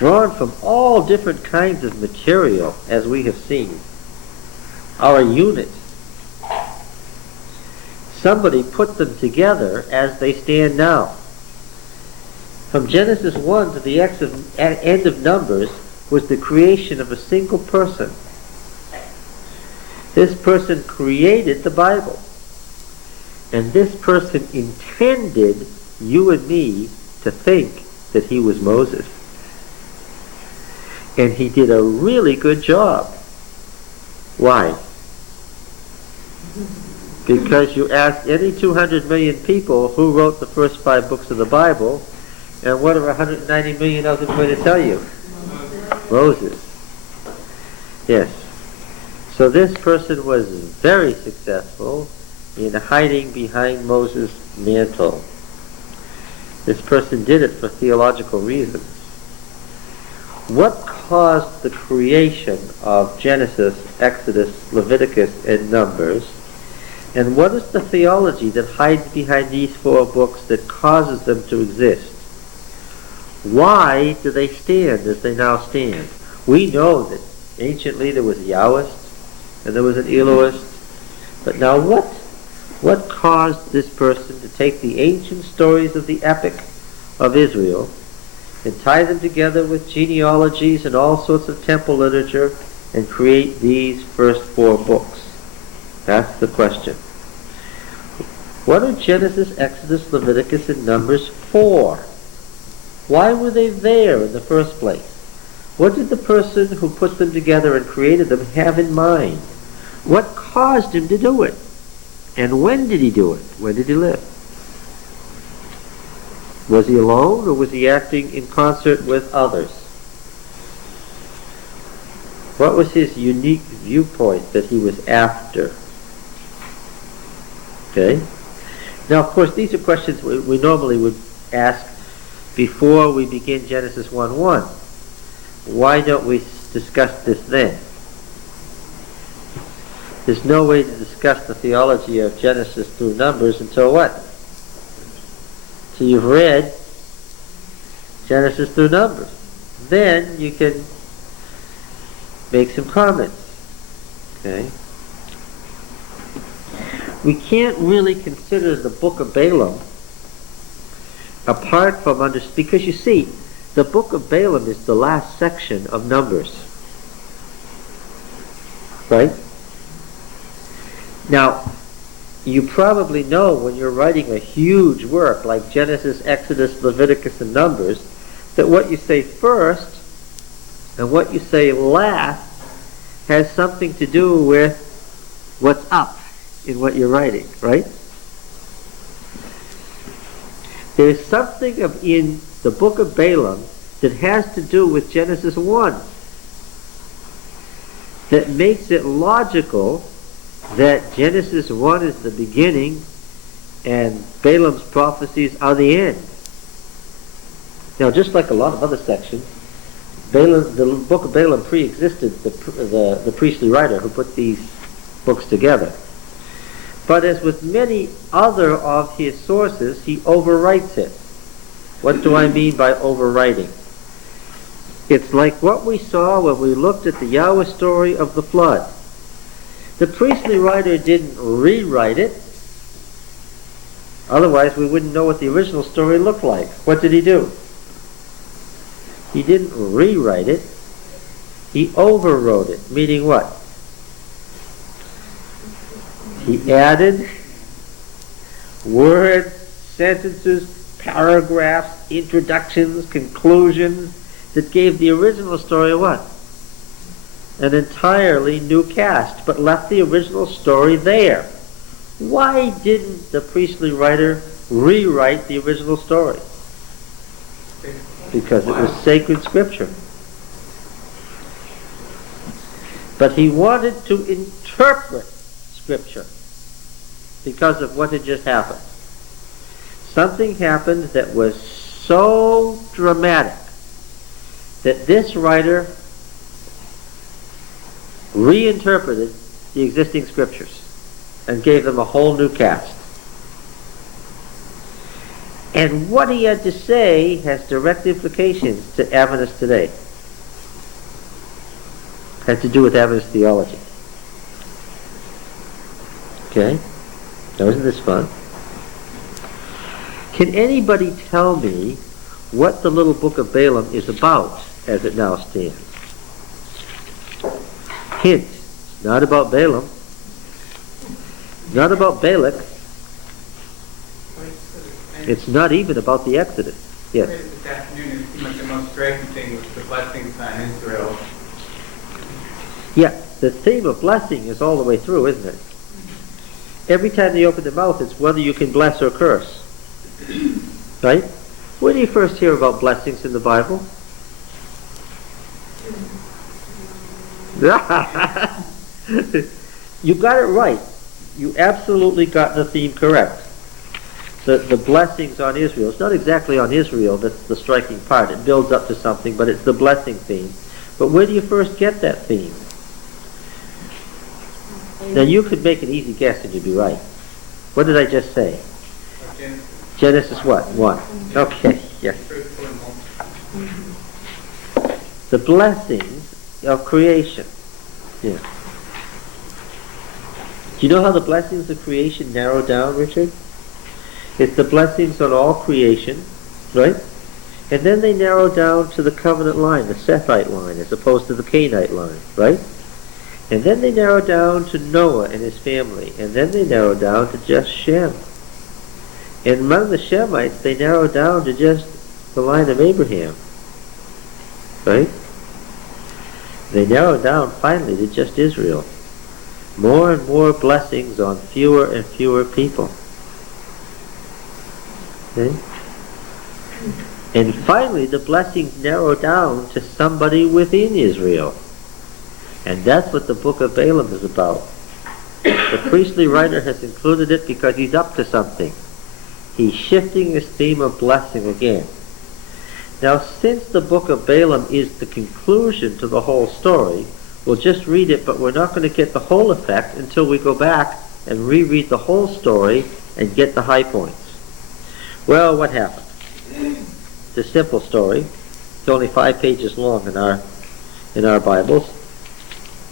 drawn from all different kinds of material, as we have seen, are a unit. Somebody put them together as they stand now. From Genesis 1 to the end of Numbers was the creation of a single person. This person created the Bible. And this person intended you and me to think that he was Moses. And he did a really good job. Why? Because you ask any 200 million people who wrote the first 5 books of the Bible, and what are 190 million of them going to tell you? Moses. Yes. So this person was very successful in hiding behind Moses' mantle. This person did it for theological reasons. What caused the creation of Genesis, Exodus, Leviticus, and Numbers? And what is the theology that hides behind these 4 books that causes them to exist? Why do they stand as they now stand? We know that anciently there was a Yahwist and there was an Elohist. But now what caused this person to take the ancient stories of the epic of Israel and tie them together with genealogies and all sorts of temple literature and create these first 4 books? That's the question. What are Genesis, Exodus, Leviticus, and Numbers for? Why were they there in the first place? What did the person who put them together and created them have in mind? What caused him to do it? And when did he do it? When did he live? Was he alone, or was he acting in concert with others? What was his unique viewpoint that he was after? Okay? Now, of course, these are questions we normally would ask before we begin Genesis 1:1. Why don't we discuss this then? There's no way to discuss the theology of Genesis through Numbers until what? Till you've read Genesis through Numbers. Then you can make some comments. Okay? We can't really consider the book of Balaam apart from because you see, the book of Balaam is the last section of Numbers. Right? Now, you probably know when you're writing a huge work like Genesis, Exodus, Leviticus, and Numbers, that what you say first and what you say last has something to do with what's up in what you're writing, right? There's something in the book of Balaam that has to do with Genesis 1 that makes it logical that Genesis 1 is the beginning and Balaam's prophecies are the end. Now, just like a lot of other sections, the book of Balaam pre-existed the priestly writer who put these books together. But as with many other of his sources, he overwrites it. What do I mean by overwriting? It's like what we saw when we looked at the Yahweh story of the flood. The priestly writer didn't rewrite it. Otherwise, we wouldn't know what the original story looked like. What did he do? He didn't rewrite it. He overwrote it. Meaning what? He added words, sentences, paragraphs, introductions, conclusions that gave the original story what? An entirely new cast, but left the original story there. Why didn't the priestly writer rewrite the original story? Because it was sacred scripture. But he wanted to interpret scripture because of what had just happened. Something happened that was so dramatic that this writer reinterpreted the existing scriptures and gave them a whole new cast. And what he had to say has direct implications to Adventists today. Has to do with Adventist theology. Okay? Now isn't this fun? Can anybody tell me what the little book of Balaam is about as it now stands? Hint, it's not about Balaam. Not about Balak. It's not even about the Exodus. Yes? This afternoon, it seemed like the most striking thing was the blessings on Israel. Yeah, the theme of blessing is all the way through, isn't it? Every time they open their mouth, it's whether you can bless or curse. Right? Where do you first hear about blessings in the Bible? You got it right. You absolutely got the theme correct. The blessings on Israel. It's not exactly on Israel that's the striking part. It builds up to something, but it's the blessing theme. But where do you first get that theme? Now you could make an easy guess and you'd be right. What did I just say? Genesis what? 1. Okay, yes. The blessings of creation. Yeah. Do you know how the blessings of creation narrow down, Richard? It's the blessings on all creation, right? And then they narrow down to the covenant line, the Sethite line, as opposed to the Cainite line, right? And then they narrow down to Noah and his family. And then they narrow down to just Shem. And among the Shemites, they narrow down to just the line of Abraham, right? They narrow down finally to just Israel. More and more blessings on fewer and fewer people. Okay? And finally, the blessings narrow down to somebody within Israel. And that's what the book of Balaam is about. The priestly writer has included it because he's up to something. He's shifting his theme of blessing again. Now, since the book of Balaam is the conclusion to the whole story, we'll just read it, but we're not going to get the whole effect until we go back and reread the whole story and get the high points. Well, what happened? It's a simple story. It's only 5 pages long in our Bibles.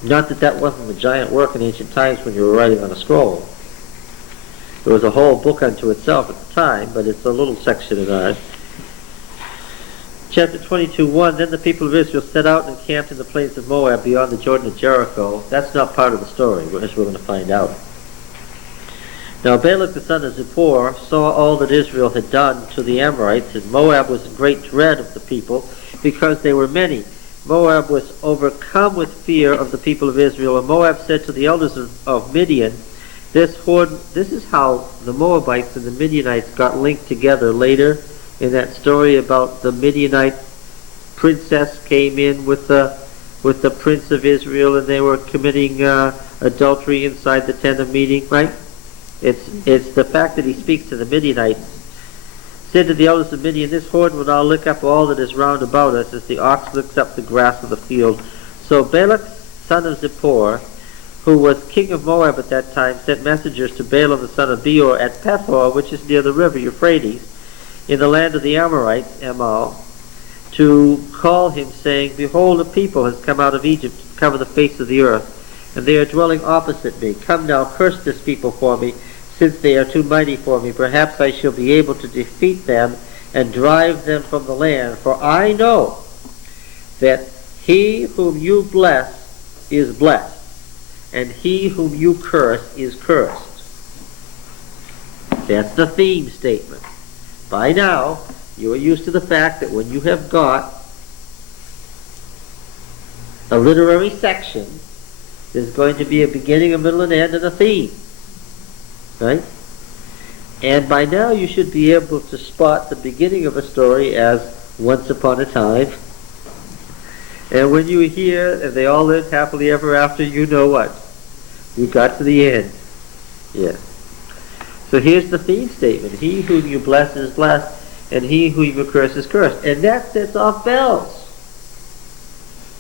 Not that that wasn't a giant work in ancient times when you were writing on a scroll. There was a whole book unto itself at the time, but it's a little section in ours. Chapter 22:1, Then the people of Israel set out and encamped in the plains of Moab beyond the Jordan at Jericho. That's not part of the story, as we're going to find out. Now Balak the son of Zippor saw all that Israel had done to the Amorites, and Moab was in great dread of the people, because they were many. Moab was overcome with fear of the people of Israel, and Moab said to the elders of Midian, this is how the Moabites and the Midianites got linked together later in that story about the Midianite princess came in with the prince of Israel, and they were committing adultery inside the tent of meeting, right? It's the fact that he speaks to the Midianites. Said to the elders of Midian, this horde will now lick up all that is round about us, as the ox licks up the grass of the field. So Balak, son of Zippor, who was king of Moab at that time, sent messengers to Balaam the son of Beor at Pethor, which is near the river Euphrates, in the land of the Amorites, Amal, to call him, saying, Behold, a people has come out of Egypt to cover the face of the earth, and they are dwelling opposite me. Come now, curse this people for me, since they are too mighty for me. Perhaps I shall be able to defeat them and drive them from the land. For I know that he whom you bless is blessed, and he whom you curse is cursed. That's the theme statement. By now, you are used to the fact that when you have got a literary section, there's going to be a beginning, a middle, and end, and a theme. Right? And by now you should be able to spot the beginning of a story as once upon a time. And when you hear, and they all lived happily ever after, you know what? You got to the end. Yeah. So here's the theme statement. He whom you bless is blessed, and he whom you curse is cursed. And that sets off bells.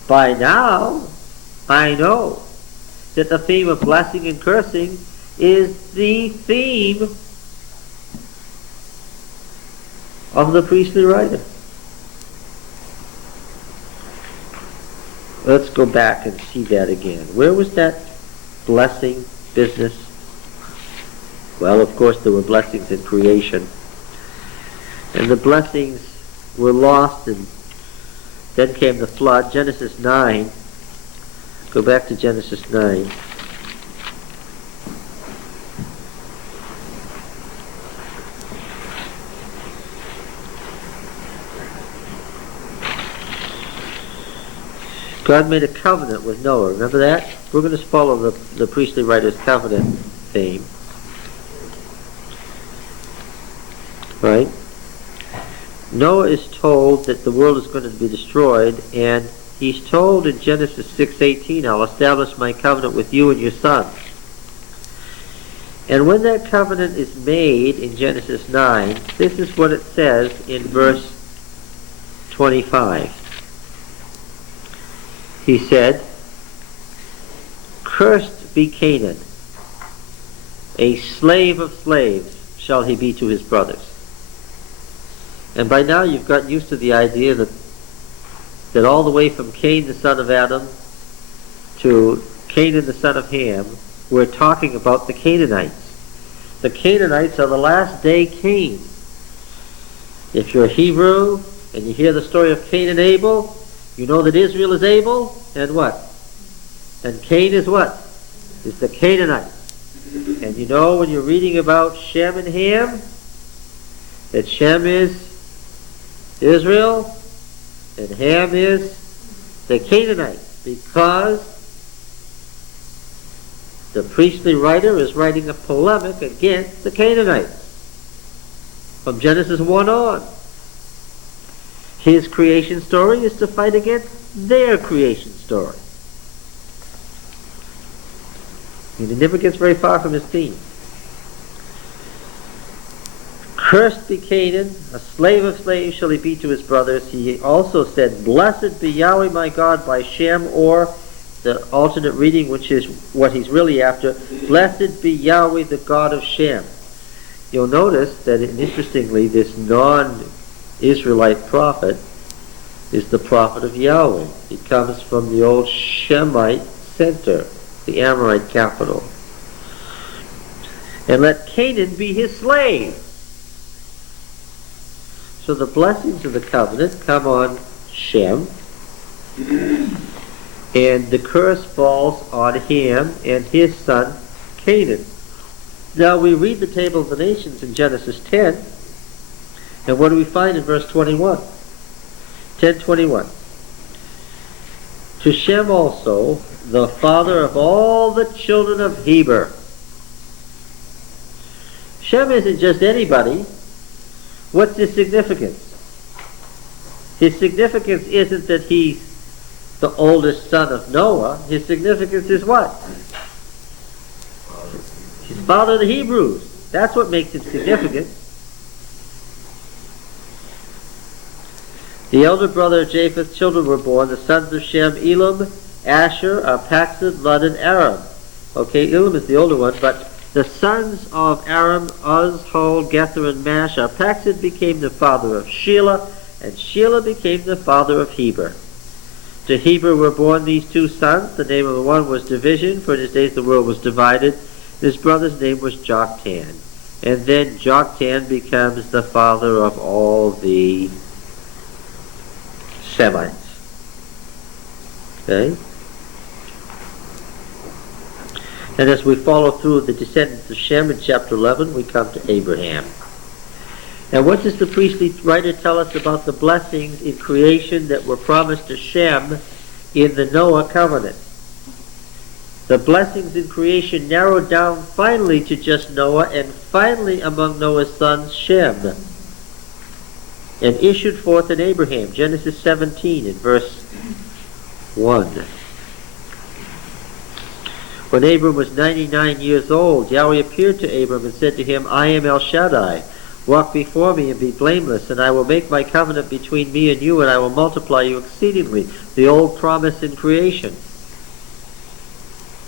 By now, I know that the theme of blessing and cursing is the theme of the priestly writer. Let's go back and see that again. Where was that blessing business? Well, of course, there were blessings in creation. And the blessings were lost, and then came the flood. Genesis 9. Go back to Genesis 9. God made a covenant with Noah. Remember that? We're going to follow the priestly writer's covenant theme. Right? Noah is told that the world is going to be destroyed, and he's told in Genesis 6:18, I'll establish my covenant with you and your sons. And when that covenant is made in Genesis 9, this is what it says in verse 25. He said, "Cursed be Canaan, a slave of slaves shall he be to his brothers." And by now you've gotten used to the idea that all the way from Cain the son of Adam to Canaan the son of Ham, we're talking about the Canaanites. The Canaanites are the last day Cain. If you're a Hebrew and you hear the story of Cain and Abel, you know that Israel is Abel, and what? And Cain is what? Is the Canaanite. And you know when you're reading about Shem and Ham, that Shem is Israel, and Ham is the Canaanite, because the priestly writer is writing a polemic against the Canaanites from Genesis 1 on. His creation story is to fight against their creation story. And he never gets very far from his theme. Cursed be Canaan, a slave of slaves shall he be to his brothers. He also said, "Blessed be Yahweh my God by Shem," or the alternate reading, which is what he's really after, "Blessed be Yahweh the God of Shem." You'll notice that, interestingly, this non-Israelite prophet is the prophet of Yahweh. He comes from the old Shemite center, the Amorite capital. "And let Canaan be his slave." So the blessings of the covenant come on Shem, and the curse falls on Ham and his son Canaan. Now we read the table of the nations in Genesis 10, and what do we find in verse 21? 10:21. "To Shem also, the father of all the children of Heber." Shem isn't just anybody. What's his significance? His significance isn't that he's the oldest son of Noah. His significance is what? He's father of the Hebrews. That's what makes him significant. "The elder brother of Japheth's children were born, the sons of Shem, Elam, Asher, Arphaxad, Lud, and Aram." Okay, Elam is the older one, but the sons of Aram, Uz, Hol, Gether, and Mash. Arphaxad became the father of Shelah, and Shelah became the father of Heber. To Heber were born these two sons. The name of the one was Division, for in his days the world was divided. His brother's name was Joktan. And then Joktan becomes the father of all the Semites. Okay? And as we follow through the descendants of Shem in chapter 11, we come to Abraham. Now what does the priestly writer tell us about the blessings in creation that were promised to Shem in the Noah covenant? The blessings in creation narrowed down finally to just Noah, and finally among Noah's sons, Shem, and issued forth in Abraham. Genesis 17 in verse 1. When Abram was 99 years old, Yahweh appeared to Abram and said to him, "I am El Shaddai. Walk before me and be blameless, and I will make my covenant between me and you, and I will multiply you exceedingly." The old promise in creation.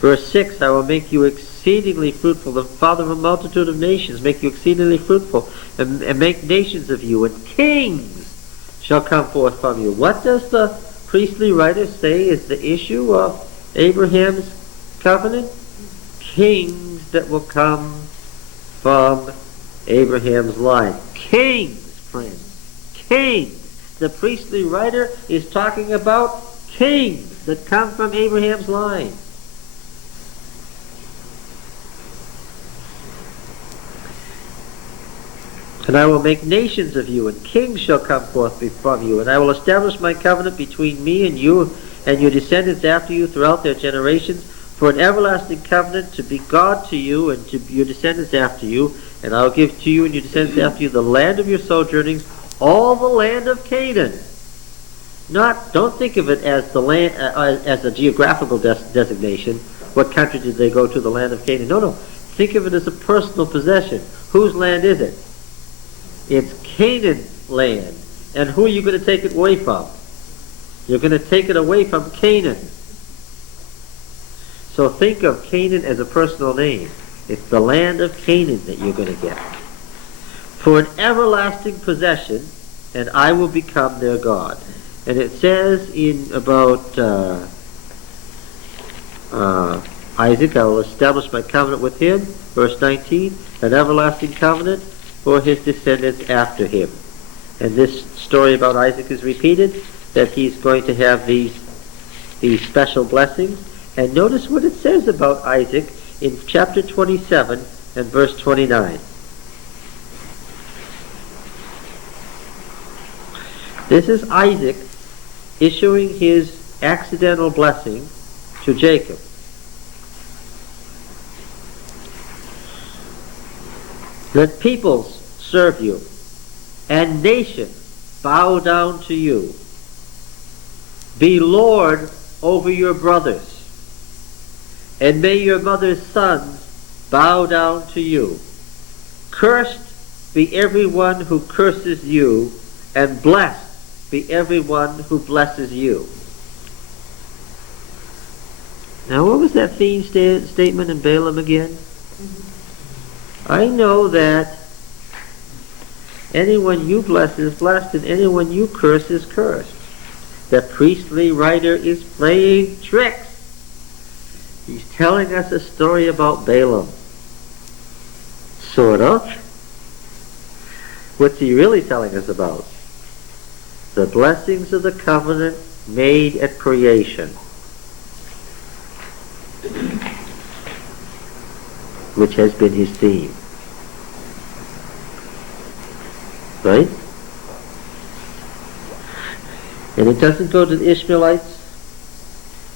Verse 6, "I will make you exceedingly exceedingly fruitful, the father of a multitude of nations, make you exceedingly fruitful, and make nations of you, and kings shall come forth from you. What does the priestly writer say is the issue of Abraham's covenant? Kings that will come from Abraham's line. Kings, friends. Kings. The priestly writer is talking about kings that come from Abraham's line. And I will make nations of you, and kings shall come forth from you, and I will establish my covenant between me and you and your descendants after you throughout their generations, for an everlasting covenant to be God to you and to your descendants after you, and I will give to you and your descendants after you the land of your sojournings, all the land of Canaan. Don't think of it as the land as a geographical designation. What country did they go to? The land of Canaan. No. Think of it as a personal possession. Whose land is it? It's Canaan land. And who are you going to take it away from? You're going to take it away from Canaan. So think of Canaan as a personal name. It's the land of Canaan that you're going to get. For an everlasting possession, and I will become their God. And it says in about Isaac, I will establish my covenant with him, verse 19, an everlasting covenant for his descendants after him. And this story about Isaac is repeated, that he's going to have these special blessings. And notice what it says about Isaac in chapter 27 and verse 29. This is Isaac issuing his accidental blessing to Jacob. Let peoples serve you, and nations bow down to you. Be Lord over your brothers, and may your mother's sons bow down to you. Cursed be everyone who curses you, and blessed be everyone who blesses you. Now, what was that theme statement in Balaam again? I know that anyone you bless is blessed, and anyone you curse is cursed. The priestly writer is playing tricks. He's telling us a story about Balaam. Sort of. What's he really telling us about? The blessings of the covenant made at creation, which has been his theme. Right? And it doesn't go to the Ishmaelites,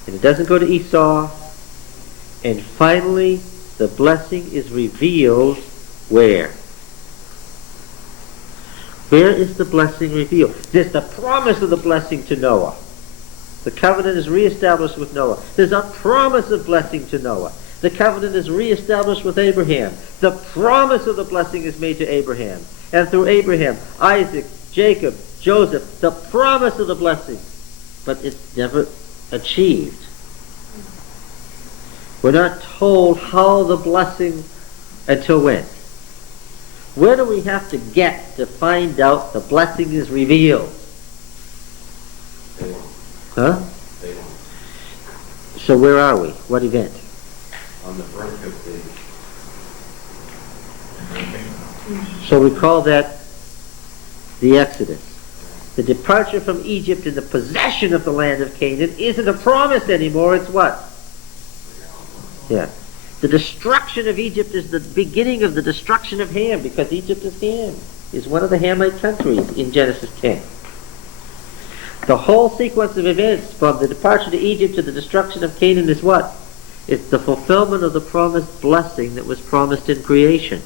and it doesn't go to Esau, and finally the blessing is revealed where? Where is the blessing revealed? There's the promise of the blessing to Noah. The covenant is reestablished with Noah. There's a promise of blessing to Noah. The covenant is reestablished with Abraham. The promise of the blessing is made to Abraham. And through Abraham, Isaac, Jacob, Joseph, the promise of the blessing. But it's never achieved. We're not told how the blessing, until when? Where do we have to get to find out the blessing is revealed? Huh? So where are we? What event? On the birth of the... So we call that the Exodus. The departure from Egypt and the possession of the land of Canaan isn't a promise anymore, it's what? Yeah. The destruction of Egypt is the beginning of the destruction of Ham, because Egypt is Ham, is one of the Hamite countries in Genesis 10. The whole sequence of events from the departure to Egypt to the destruction of Canaan is what? It's the fulfillment of the promised blessing that was promised in creation.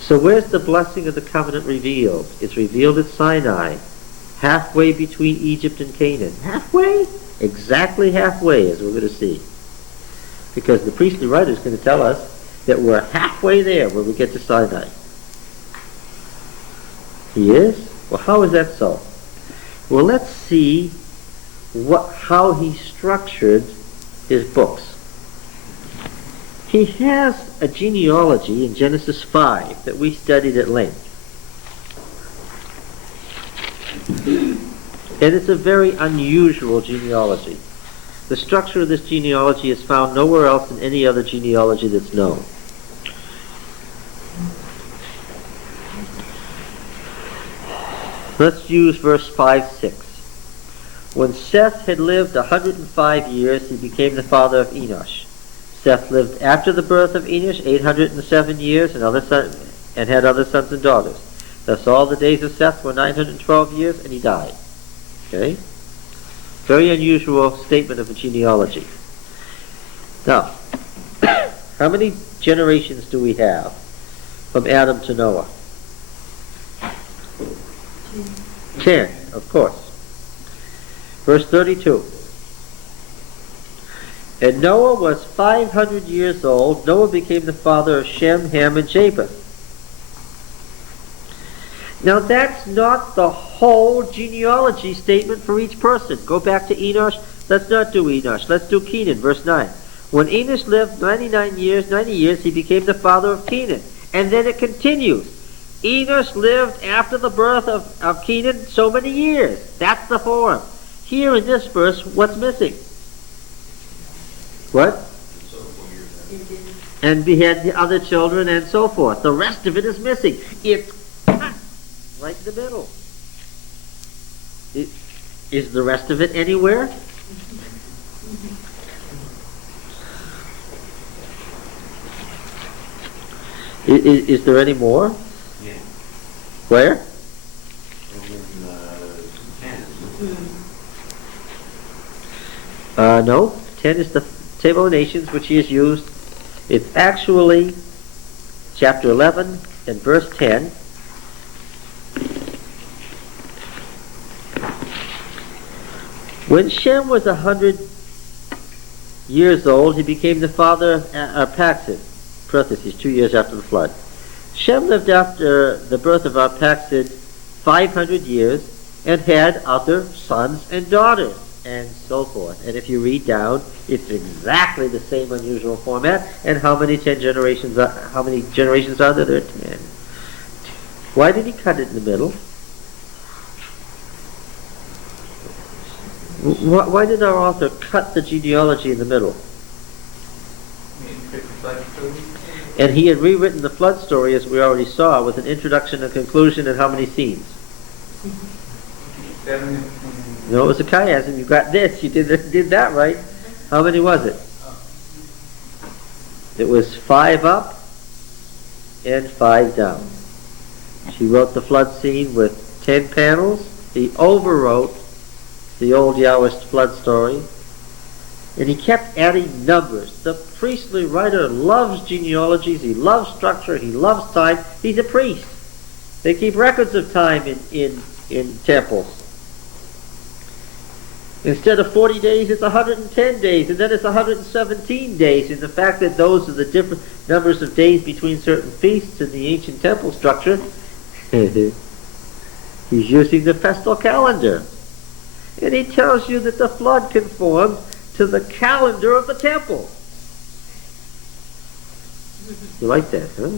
So where's the blessing of the covenant revealed? It's revealed at Sinai, halfway between Egypt and Canaan. Halfway? Exactly halfway, as we're going to see. Because the priestly writer is going to tell us that we're halfway there when we get to Sinai. He is? Well, how is that so? Well, let's see how he structured his books. He has a genealogy in Genesis 5 that we studied at length. And it's a very unusual genealogy. The structure of this genealogy is found nowhere else in any other genealogy that's known. Let's use verse 5-6. When Seth had lived 105 years, he became the father of Enosh. Seth lived after the birth of Enosh 807 years and had other sons and daughters. Thus all the days of Seth were 912 years, and he died. Okay? Very unusual statement of a genealogy. Now, how many generations do we have from Adam to Noah? 10, of course. Verse 32. And Noah was 500 years old. Noah became the father of Shem, Ham, and Japheth. Now that's not the whole genealogy statement for each person. Go back to Enosh. Let's not do Enosh. Let's do Kenan, verse 9. When Enosh lived 90 years, he became the father of Kenan. And then it continues. Enosh lived after the birth of Kenan so many years. That's the form. Here in this verse, what's missing? What? And he had the other children and so forth. The rest of it is missing. It's cut right in the middle. Is the rest of it anywhere? Is there any more? Yeah. Where? No. 10 is the Table of Nations, which he has used. It's actually chapter 11 and verse 10. When Shem was 100 years old, he became the father of Arphaxad, parentheses, 2 years after the flood. Shem lived after the birth of Arphaxad 500 years and had other sons and daughters, and so forth. And if you read down, it's exactly the same unusual format. And how many generations are there? There are 10. Why did he cut it in the middle? Why did our author cut the genealogy in the middle? And he had rewritten the flood story, as we already saw, with an introduction and conclusion and how many scenes? 7. No, it was a chiasm. You got this. You did that right. How many was it? It was 5 up and 5 down. She wrote the flood scene with 10 panels. He overwrote the old Yahwist flood story. And he kept adding numbers. The priestly writer loves genealogies. He loves structure. He loves time. He's a priest. They keep records of time in temples. Instead of 40 days, it's 110 days, and then it's 117 days. And the fact that those are the different numbers of days between certain feasts in the ancient temple structure, he's using the festal calendar. And he tells you that the flood conformed to the calendar of the temple. You like that, huh?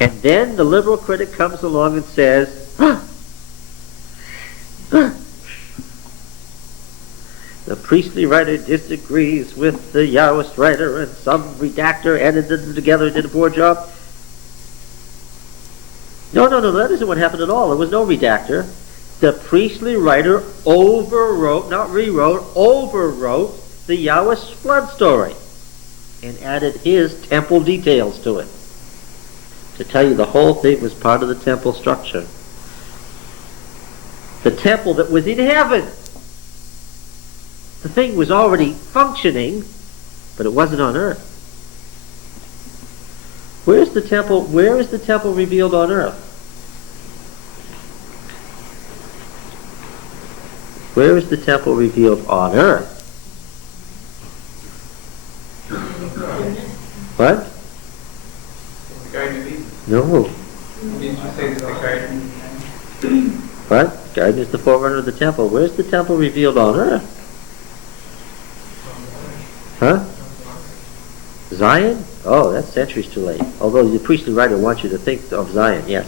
And then the liberal critic comes along and says, the priestly writer disagrees with the Yahwist writer, and some redactor edited them together and did a poor job. No, that isn't what happened at all. There was no redactor. The priestly writer overwrote, not rewrote, overwrote the Yahwist flood story and added his temple details to it. To tell you the whole thing was part of the temple structure. The temple that was in heaven. The thing was already functioning, but it wasn't on earth. Where is the temple revealed on earth? Where is the temple revealed on earth? What? The Garden of Eden. No. Didn't you say that the garden? What? Garden is the forerunner of the temple. Where's the temple revealed on earth? Huh? Zion? Oh, that's centuries too late. Although the priestly writer wants you to think of Zion, yes.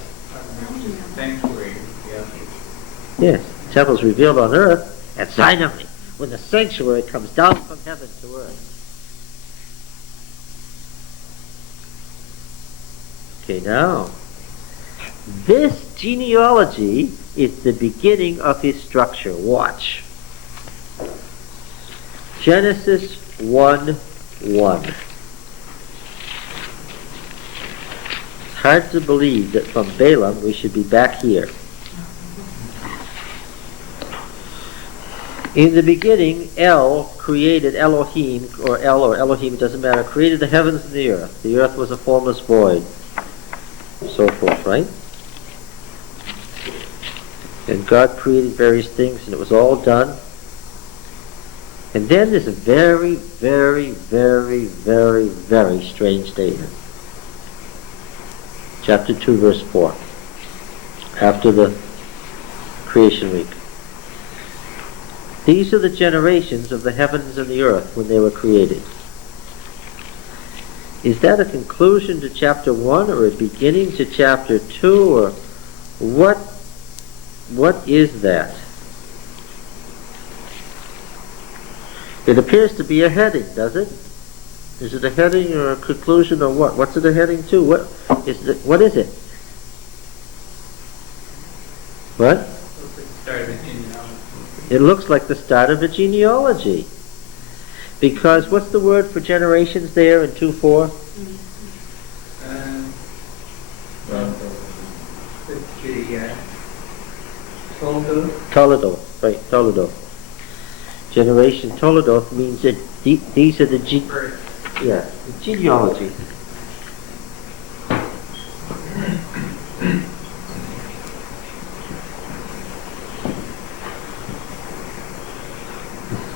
Sanctuary, yeah. Yes, the temple's revealed on earth at Sinai, when the sanctuary comes down from heaven to earth. Okay, now, this genealogy is the beginning of his structure. Watch. Genesis 1:1. It's hard to believe that from Balaam we should be back here. In the beginning, El created Elohim, or El or Elohim, it doesn't matter, created the heavens and the earth. The earth was a formless void. So forth, right? And God created various things, and it was all done. And then there's a very, very, very, very, very strange statement. Chapter 2, verse 4. After the creation week. These are the generations of the heavens and the earth when they were created. Is that a conclusion to chapter 1 or a beginning to chapter 2, or what is that? It appears to be a heading, does it? Is it a heading or a conclusion or what? What's it a heading to? What is it? What? It looks like the start of a genealogy. Because what's the word for generations there in 2:4? Toledo, right, Toledo. Generation Toledo means that these are the genealogy.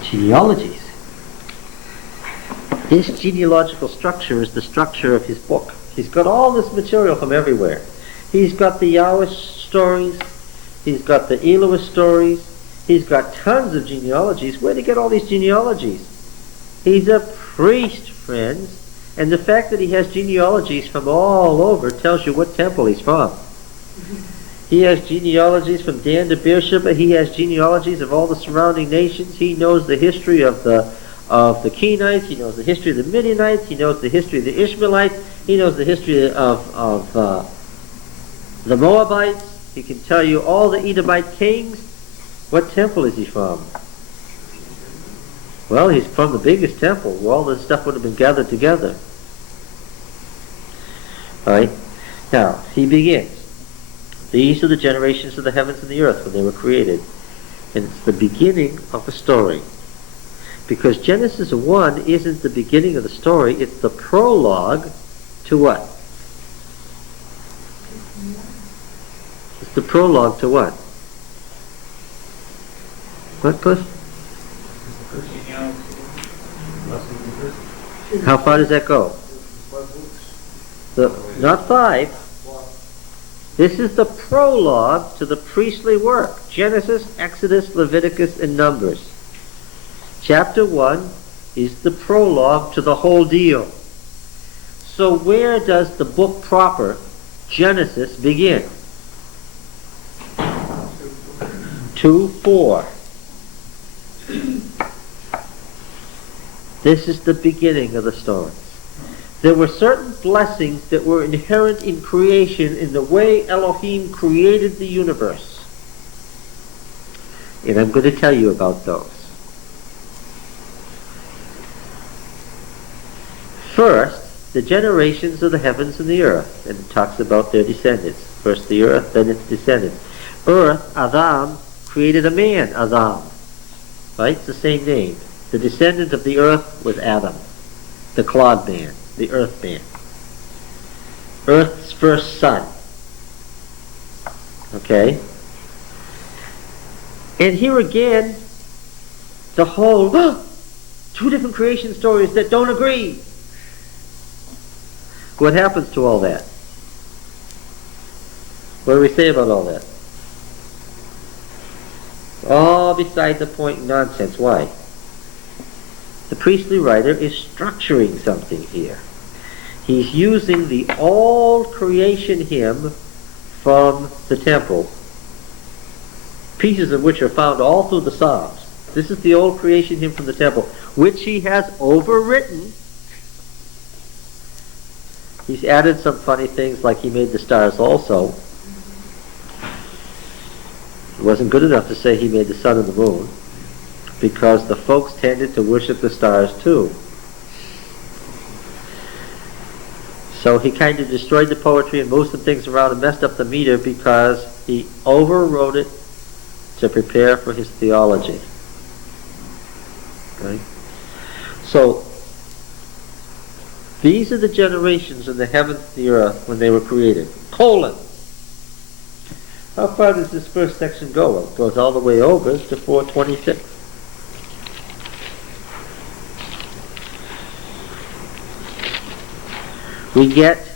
Genealogies. This genealogical structure is the structure of his book. He's got all this material from everywhere. He's got the Yahwist stories. He's got the Elohist stories. He's got tons of genealogies. Where did he get all these genealogies? He's a priest, friends. And the fact that he has genealogies from all over tells you what temple he's from. He has genealogies from Dan to Beersheba. He has genealogies of all the surrounding nations. He knows the history of the Kenites. He knows the history of the Midianites. He knows the history of the Ishmaelites. He knows the history of the Moabites. He can tell you all the Edomite kings. What temple is he from? Well, he's from the biggest temple where all this stuff would have been gathered together. All right. Now, he begins. These are the generations of the heavens and the earth when they were created. And it's the beginning of a story. Because Genesis 1 isn't the beginning of the story, it's the prologue to what? It's the prologue to what? What, Cliff? How far does that go? Not 5. This is the prologue to the priestly work. Genesis, Exodus, Leviticus, and Numbers. Chapter 1 is the prologue to the whole deal. So where does the book proper, Genesis, begin? 2:4. This is the beginning of the story. There were certain blessings that were inherent in creation in the way Elohim created the universe. And I'm going to tell you about those. First, the generations of the heavens and the earth. And it talks about their descendants. First the earth, then its descendants. Earth, Adam, created a man, Adam. Right? It's the same name. The descendant of the earth was Adam, the clod man, the earth man. Earth's first son. Okay? And here again, the whole, two different creation stories that don't agree. What happens to all that? What do we say about all that? All beside the point nonsense. Why? the priestly writer is structuring something here. He's using the old creation hymn from the temple, pieces of which are found all through the Psalms. This is the old creation hymn from the temple, which he has overwritten. He's added some funny things, like he made the stars also. It wasn't good enough to say he made the sun and the moon, because the folks tended to worship the stars too. So he kind of destroyed the poetry and moved some things around and messed up the meter because he overwrote it to prepare for his theology. Okay? So, these are the generations in the heavens and the earth when they were created. Colon. How far does this first section go? Well, it goes all the way over to 426. We get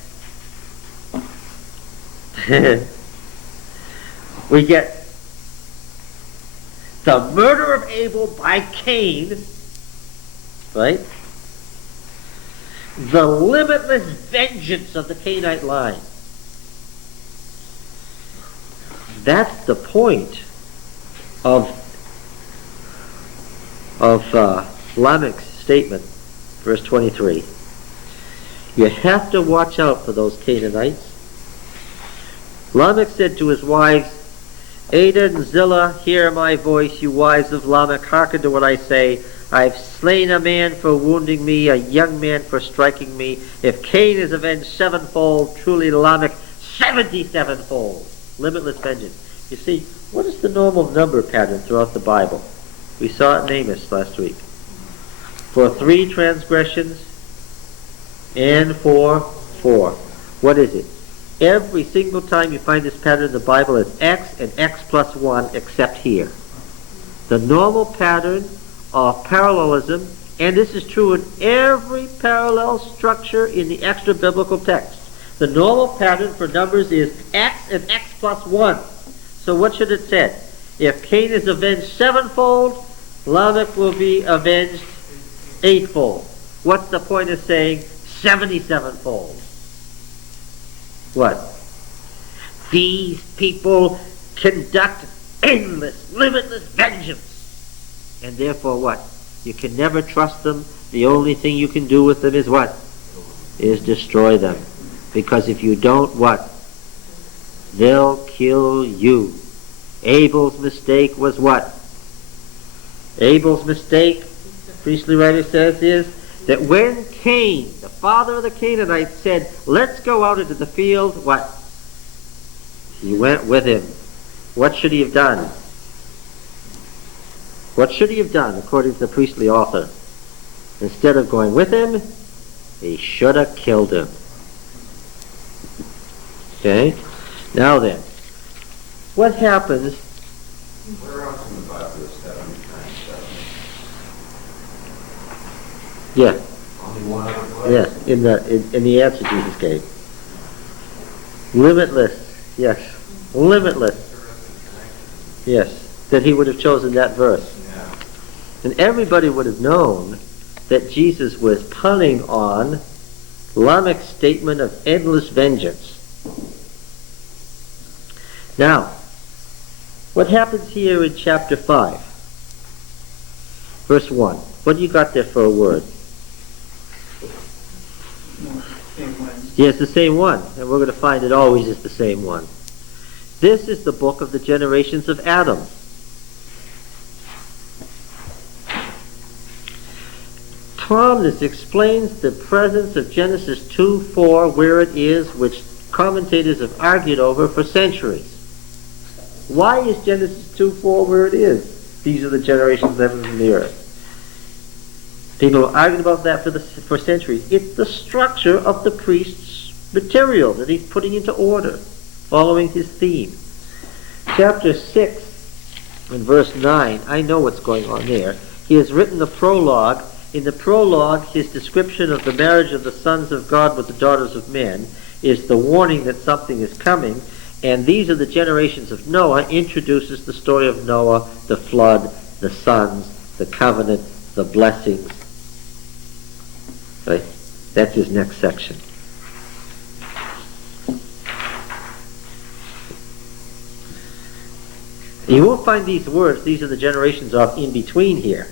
the murder of Abel by Cain, right? The limitless vengeance of the Cainite line. That's the point of Lamech's statement, verse 23. You have to watch out for those Canaanites. Lamech said to his wives, Ada and Zillah, hear my voice, you wives of Lamech, hearken to what I say. I've slain a man for wounding me, a young man for striking me. If Cain is avenged sevenfold, truly Lamech 77-fold. Limitless vengeance. You see, what is the normal number pattern throughout the Bible? We saw it in Amos last week. For 3 transgressions and for 4. What is it? Every single time you find this pattern in the Bible, it's X and X plus 1, except here. The normal pattern of parallelism, and this is true in every parallel structure in the extra biblical text. The normal pattern for numbers is X and X plus 1. So what should it say? If Cain is avenged sevenfold, Lamech will be avenged eightfold. What's the point of saying 77-fold? What? These people conduct endless, limitless vengeance. And therefore what? You can never trust them. The only thing you can do with them is what? Is destroy them. Because if you don't, what? They'll kill you. Abel's mistake was what? Abel's mistake, the priestly writer says, is that when Cain, the father of the Canaanites, said, let's go out into the field, what? He went with him. What should he have done? What should he have done, according to the priestly author? Instead of going with him, he should have killed him. Okay? Now then, what happens? Where else in the Bible is 7 times 7? Yeah. Only one other place? Yes, in the answer Jesus gave. Limitless, yes. Limitless. Yes, that he would have chosen that verse. Yeah. And everybody would have known that Jesus was punning on Lamech's statement of endless vengeance. Now, what happens here in chapter 5? Verse 1. What do you got there for a word? Same way. Yes, the same one. And we're going to find it always is the same one. This is the book of the generations of Adam. Calmness explains the presence of Genesis 2:4 where it is, which commentators have argued over for centuries. Why is Genesis 2:4 where it is? These are the generations of heaven and the earth. People have argued about that for centuries. It's the structure of the priest's material that he's putting into order, following his theme. Chapter 6 and verse 9, I know what's going on there. He has written the prologue. In the prologue, his description of the marriage of the sons of God with the daughters of men is the warning that something is coming. And these are the generations of Noah, introduces the story of Noah, the flood, the sons, the covenant, the blessings, Right? That's his next section. You won't find these words, these are the generations of in between here.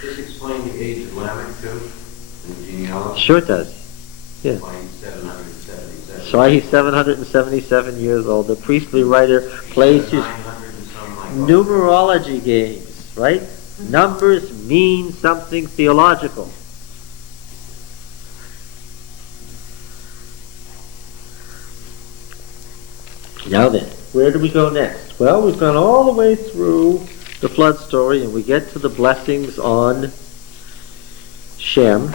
Does this explain the age of Lamech too? In the genealogy? Sure it does. Yeah. Why he's 777. So why he's 777 years old. The priestly writer plays his 900 and some like numerology games, right? Numbers mean something theological. Now then, where do we go next? Well, we've gone all the way through the flood story and we get to the blessings on Shem.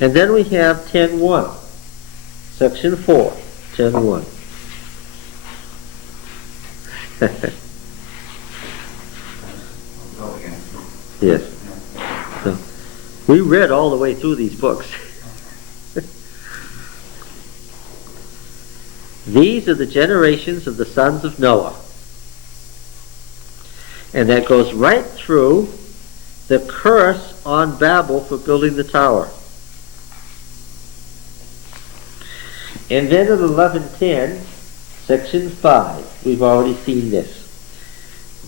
And then we have 10.1, section 4, 10.1. Yes. So, we read all the way through these books. These are the generations of the sons of Noah. And that goes right through the curse on Babel for building the tower. And then in 11:10, section 5, we've already seen this.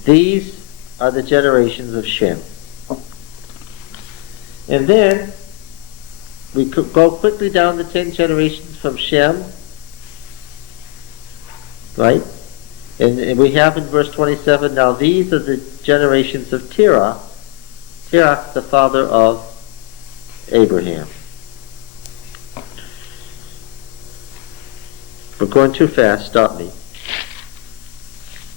These are the generations of Shem. And then we could go quickly down the 10 generations from Shem, right? And we have in verse 27, now these are the generations of Terah, Terah, the father of Abraham. We're going too fast, stop me.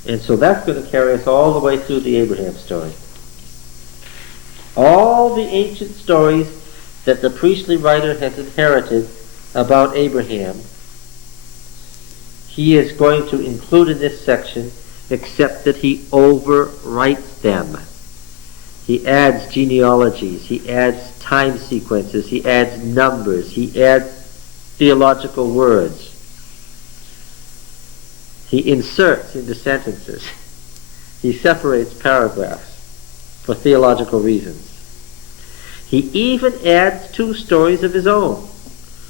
And so that's going to carry us all the way through the Abraham story. All the ancient stories that the priestly writer has inherited about Abraham, he is going to include in this section, except that he overwrites them. He adds genealogies, he adds time sequences, he adds numbers, he adds theological words. He inserts into sentences. He separates paragraphs for theological reasons. He even adds 2 stories of his own,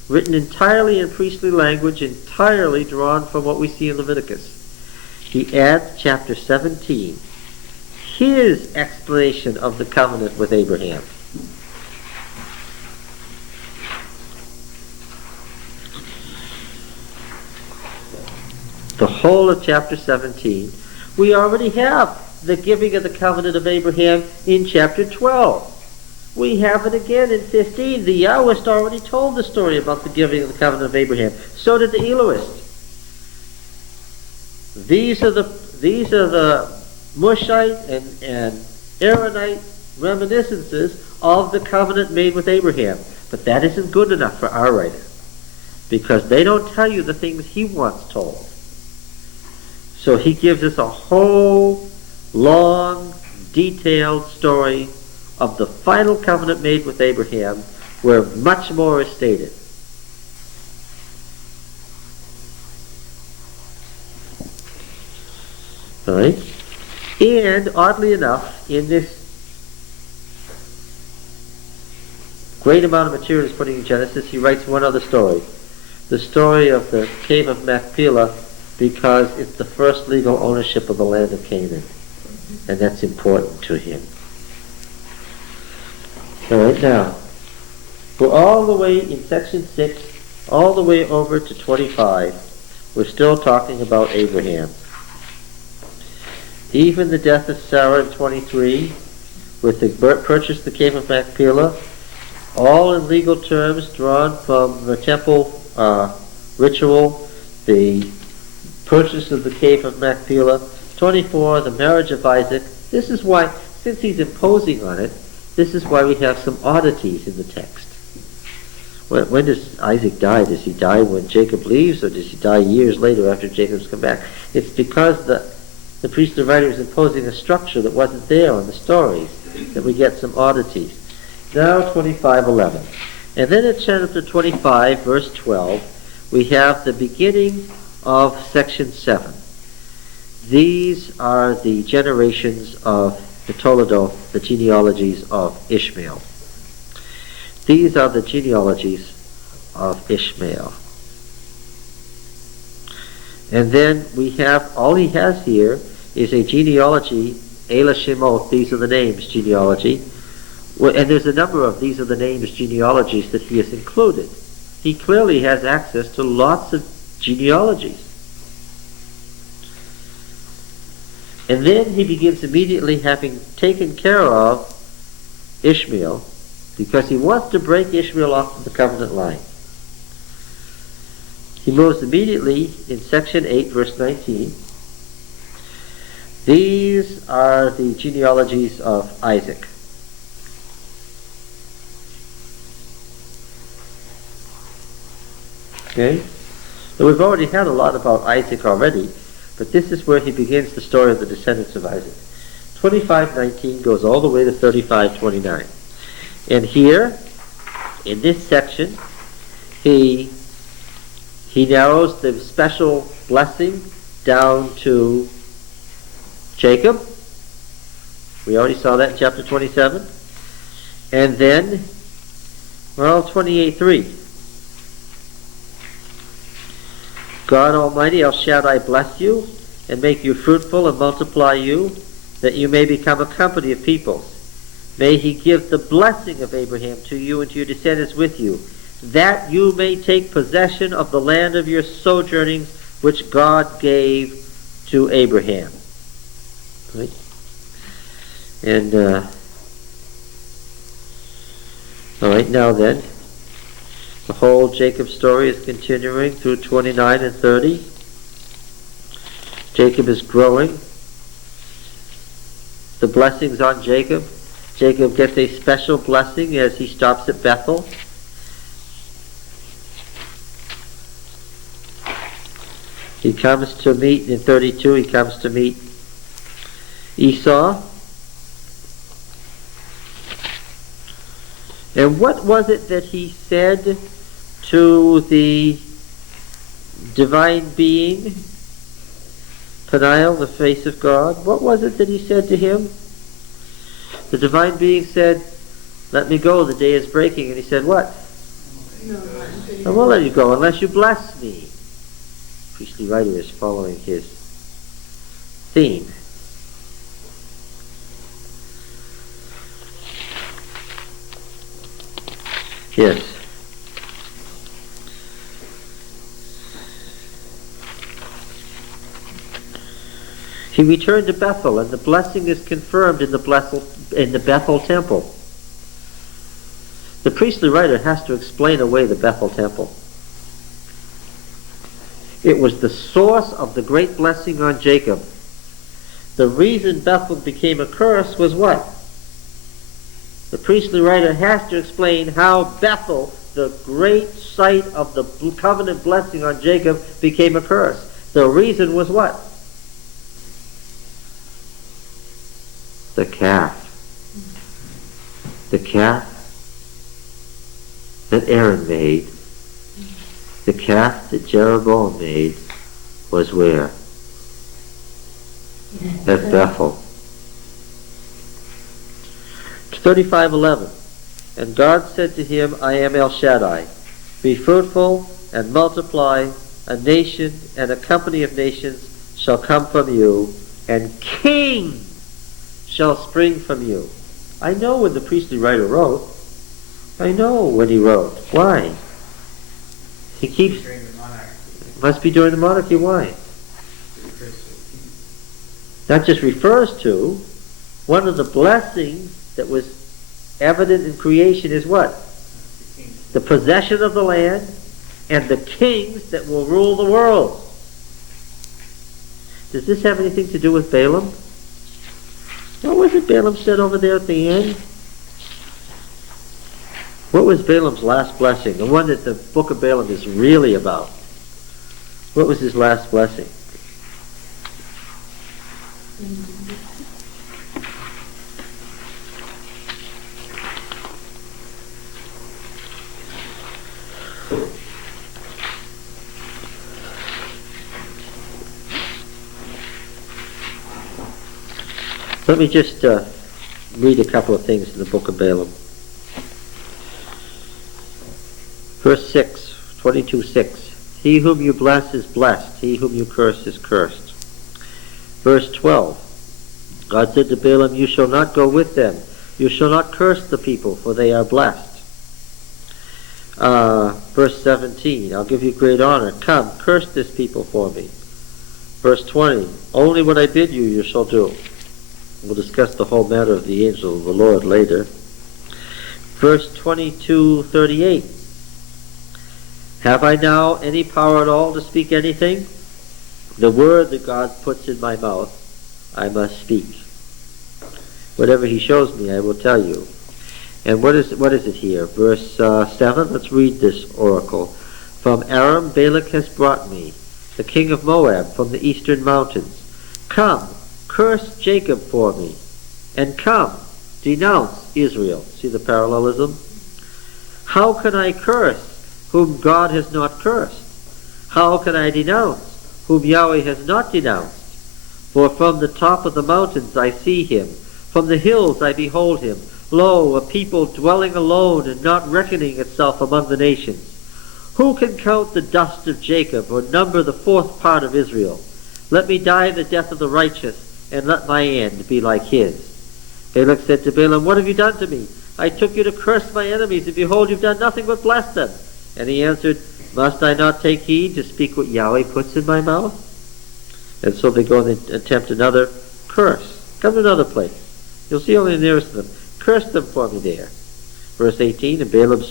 written entirely in priestly language, entirely drawn from what we see in Leviticus. He adds chapter 17, his explanation of the covenant with Abraham. The whole of chapter 17, we already have the giving of the covenant of Abraham in chapter 12. We have it again in 15. The Yahwist already told the story about the giving of the covenant of Abraham. So did the Elohist. These are the Mushite and Aaronite reminiscences of the covenant made with Abraham. But that isn't good enough for our writer, because they don't tell you the things he wants told. So he gives us a whole long, detailed story of the final covenant made with Abraham, where much more is stated. All right? And oddly enough, in this great amount of material he's putting in Genesis, he writes one other story. The story of the cave of Machpelah, because it's the first legal ownership of the land of Canaan. And that's important to him. All right, now, we're all the way in section 6, all the way over to 25. We're still talking about Abraham. Even the death of Sarah in 23, with the purchase of the cave of Machpelah, all in legal terms drawn from the temple ritual, the purchase of the cave of Machpelah, 24, the marriage of Isaac. This is why, since he's imposing on it, this is why we have some oddities in the text. When does Isaac die? Does he die when Jacob leaves, or does he die years later after Jacob's come back? It's because the priestly writer is imposing a structure that wasn't there in the stories that we get some oddities. Now 25:11. And then in chapter 25, verse 12, we have the beginning of section 7. These are the generations of the Toledo, the genealogies of Ishmael. These are the genealogies of Ishmael. And then we have, all he has here is a genealogy, Ela Shemot, these are the names, genealogy. And there's a number of these are the names, genealogies that he has included. He clearly has access to lots of genealogies. And then he begins immediately, having taken care of Ishmael, because he wants to break Ishmael off of the covenant line. He moves immediately in section 8, verse 19. These are the genealogies of Isaac. Okay? So we've already had a lot about Isaac already, but this is where he begins the story of the descendants of Isaac. 25:19 goes all the way to 35:29. And here, in this section, he narrows the special blessing down to Jacob. We already saw that in chapter 27. And then, 28:3. God Almighty, El Shaddai, bless you and make you fruitful and multiply you, that you may become a company of peoples. May he give the blessing of Abraham to you and to your descendants with you, that you may take possession of the land of your sojournings, which God gave to Abraham. Right? And, all right, now then, the whole Jacob story is continuing through 29 and 30. Jacob is growing. The blessings on Jacob. Jacob gets a special blessing as he stops at Bethel. He comes to meet, in 32, he comes to meet Esau. And what was it that he said to the divine being, Peniel, the face of God? What was it that he said to him? The divine being said, let me go, the day is breaking. And he said, what? I won't let you go unless you bless me. The priestly writer is following his theme. Yes. He returned to Bethel, and the blessing is confirmed in the Bethel temple. The priestly writer has to explain away the Bethel temple. It was the source of the great blessing on Jacob. The reason Bethel became a curse was what? The priestly writer has to explain how Bethel, the great site of the covenant blessing on Jacob, became a curse. The reason was what? The calf. The calf that Aaron made, the calf that Jeroboam made, was where? At Bethel. 35:11. And God said to him, I am El Shaddai. Be fruitful and multiply. A nation and a company of nations shall come from you, and kings shall spring from you. I know when the priestly writer wrote. I know when he wrote. Why? He keeps... During the monarchy. Must be during the monarchy. Why? That just refers to one of the blessings that was evident in creation is what? The possession of the land and the kings that will rule the world. Does this have anything to do with Balaam? What was it Balaam said over there at the end? What was Balaam's last blessing? The one that the book of Balaam is really about. What was his last blessing? Let me just read a couple of things in the book of Balaam. Verse 6, 22:6. He whom you bless is blessed. He whom you curse is cursed. Verse 12. God said to Balaam, you shall not go with them. You shall not curse the people, for they are blessed. Verse 17. I'll give you great honor. Come, curse this people for me. Verse 20. Only what I bid you, you shall do. We'll discuss the whole matter of the angel of the Lord later. Verse 22:38. Have I now any power at all to speak anything? The word that God puts in my mouth, I must speak. Whatever he shows me, I will tell you. And what is it here? Verse 7, let's read this oracle. From Aram, Balak has brought me, the king of Moab, from the eastern mountains. Come, curse Jacob for me, and come, denounce Israel. See the parallelism? How can I curse whom God has not cursed? How can I denounce whom Yahweh has not denounced? For from the top of the mountains I see him, from the hills I behold him. Lo, a people dwelling alone and not reckoning itself among the nations. Who can count the dust of Jacob, or number the fourth part of Israel? Let me die the death of the righteous, and let my end be like his. Balak said to Balaam, what have you done to me? I took you to curse my enemies, and behold, you've done nothing but bless them. And he answered, must I not take heed to speak what Yahweh puts in my mouth? And so they go and they attempt another curse. Come to another place. You'll see only the nearest of them. Curse them for me there. Verse 18, and Balaam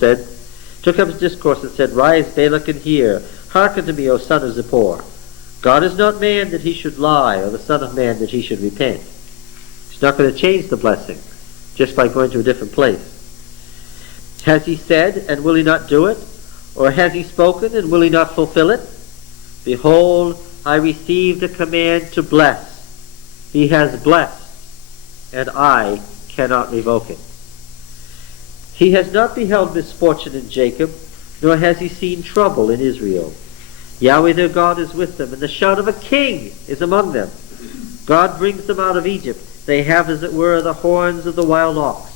took up his discourse and said, rise, Balak, and hear. Hearken to me, O son of Zippor. God is not man that he should lie, or the son of man that he should repent. He's not going to change the blessing just by going to a different place. Has he said, and will he not do it? Or has he spoken, and will he not fulfill it? Behold, I received a command to bless. He has blessed, and I cannot revoke it. He has not beheld misfortune in Jacob, nor has he seen trouble in Israel. Yahweh their God is with them, and the shout of a king is among them. God brings them out of Egypt. They have, as it were, the horns of the wild ox.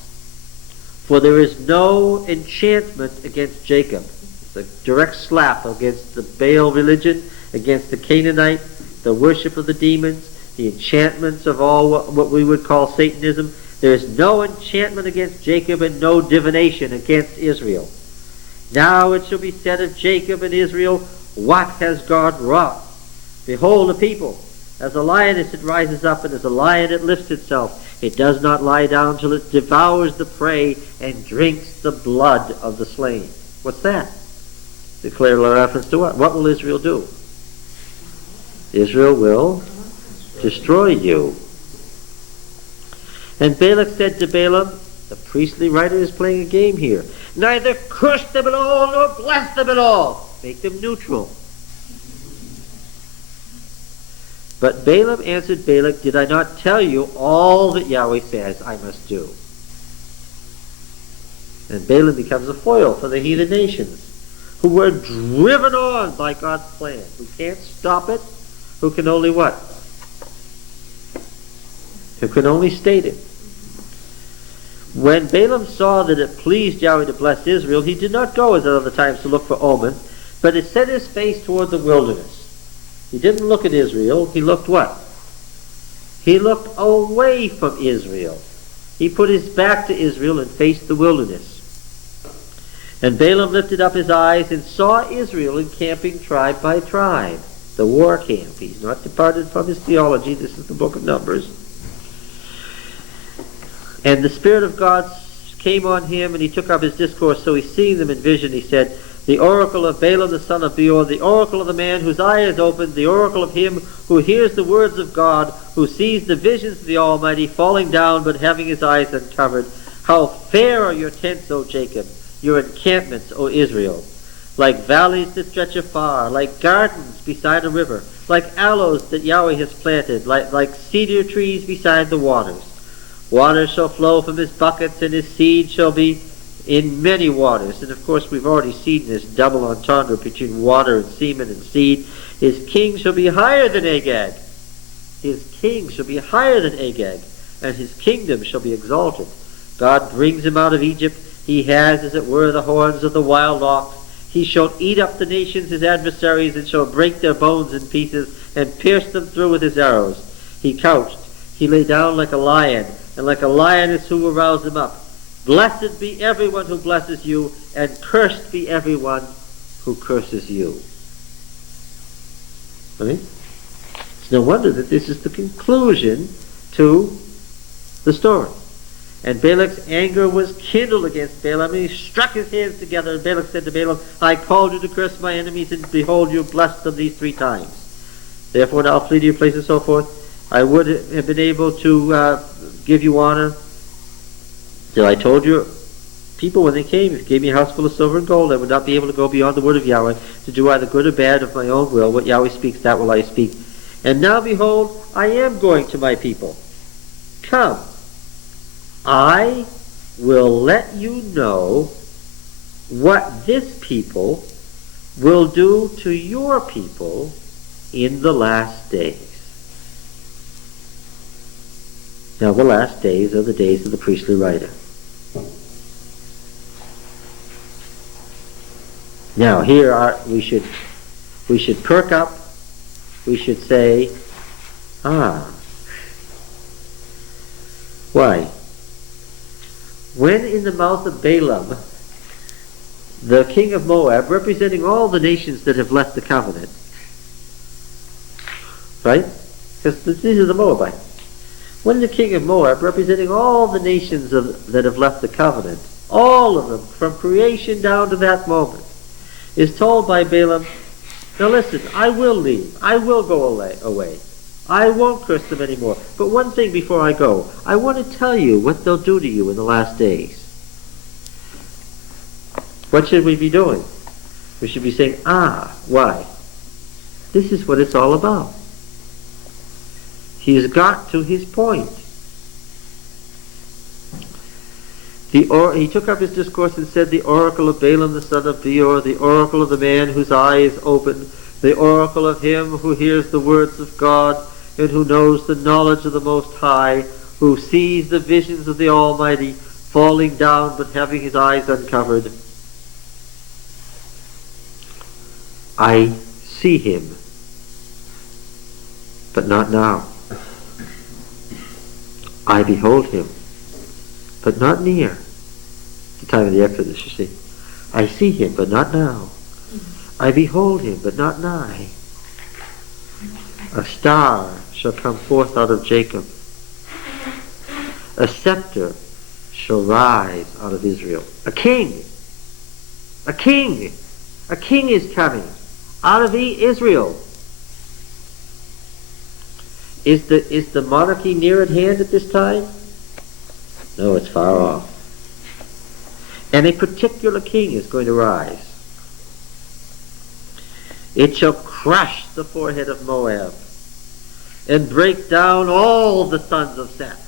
For there is no enchantment against Jacob. It's a direct slap against the Baal religion, against the Canaanite, the worship of the demons, the enchantments of all what we would call Satanism. There is no enchantment against Jacob and no divination against Israel. Now it shall be said of Jacob and Israel, what has God wrought? Behold, a people, as a lioness it rises up, and as a lion it lifts itself. It does not lie down till it devours the prey and drinks the blood of the slain. What's that? Declare a reference to what? What will Israel do? Israel will destroy you. And Balak said to Balaam, the priestly writer is playing a game here, neither curse them at all nor bless them at all. Make them neutral. But Balaam answered Balak, did I not tell you all that Yahweh says I must do? And Balaam becomes a foil for the heathen nations, who were driven on by God's plan, who can't stop it, who can only what? Who can only state it. When Balaam saw that it pleased Yahweh to bless Israel, he did not go as at other times to look for omen, but he set his face toward the wilderness. He didn't look at Israel. He looked what? He looked away from Israel. He put his back to Israel and faced the wilderness. And Balaam lifted up his eyes and saw Israel encamping tribe by tribe. The war camp. He's not departed from his theology. This is the book of Numbers. And the Spirit of God came on him, and he took up his discourse. So he seeing them in vision, he said, the oracle of Balaam the son of Beor, the oracle of the man whose eye is opened, the oracle of him who hears the words of God, who sees the visions of the Almighty, falling down but having his eyes uncovered. How fair are your tents, O Jacob, your encampments, O Israel, like valleys that stretch afar, like gardens beside a river, like aloes that Yahweh has planted, like cedar trees beside the waters. Water shall flow from his buckets, and his seed shall be in many waters. And of course we've already seen this double entendre between water and semen and seed. His king shall be higher than Agag. His king shall be higher than Agag, and his kingdom shall be exalted. God brings him out of Egypt. He has, as it were, the horns of the wild ox. He shall eat up the nations, his adversaries, and shall break their bones in pieces, and pierce them through with his arrows. He couched, he lay down like a lion, and like a lioness who will rouse him up. Blessed be everyone who blesses you, and cursed be everyone who curses you. Right? It's no wonder that this is the conclusion to the story. And Balak's anger was kindled against Balaam, and he struck his hands together, and Balak said to Balaam, I called you to curse my enemies, and behold, you blessed them these 3 times. Therefore now flee to your place, and so forth. I would have been able to give you honor. Till I told you, people when they came, if you gave me a house full of silver and gold, I would not be able to go beyond the word of Yahweh, to do either good or bad of my own will. What Yahweh speaks, that will I speak. And now behold, I am going to my people. Come, I will let you know what this people will do to your people in the last days. Now the last days are the days of the priestly writer. Now here we should perk up. We should say, why? When in the mouth of Balaam, the king of Moab, representing all the nations that have left the covenant, right? Because these are the Moabites. When the king of Moab, representing all the nations that have left the covenant, all of them, from creation down to that moment, is told by Balaam, now listen, I will leave. I will go away. I won't curse them anymore. But one thing before I go, I want to tell you what they'll do to you in the last days. What should we be doing? We should be saying, why? This is what it's all about. He's got to his point. He took up his discourse and said, the oracle of Balaam the son of Beor, the oracle of the man whose eye is open, the oracle of him who hears the words of God, and who knows the knowledge of the Most High, who sees the visions of the Almighty, falling down but having his eyes uncovered. I see him, but not now. I behold him, but not near. The time of the Exodus, you see. I see him, but not now. I behold him, but not nigh. A star shall come forth out of Jacob. A scepter shall rise out of Israel. A king. A king. A king is coming out of Israel. Is the monarchy near at hand at this time? No, it's far off. And a particular king is going to rise. It shall crush the forehead of Moab and break down all the sons of Seth.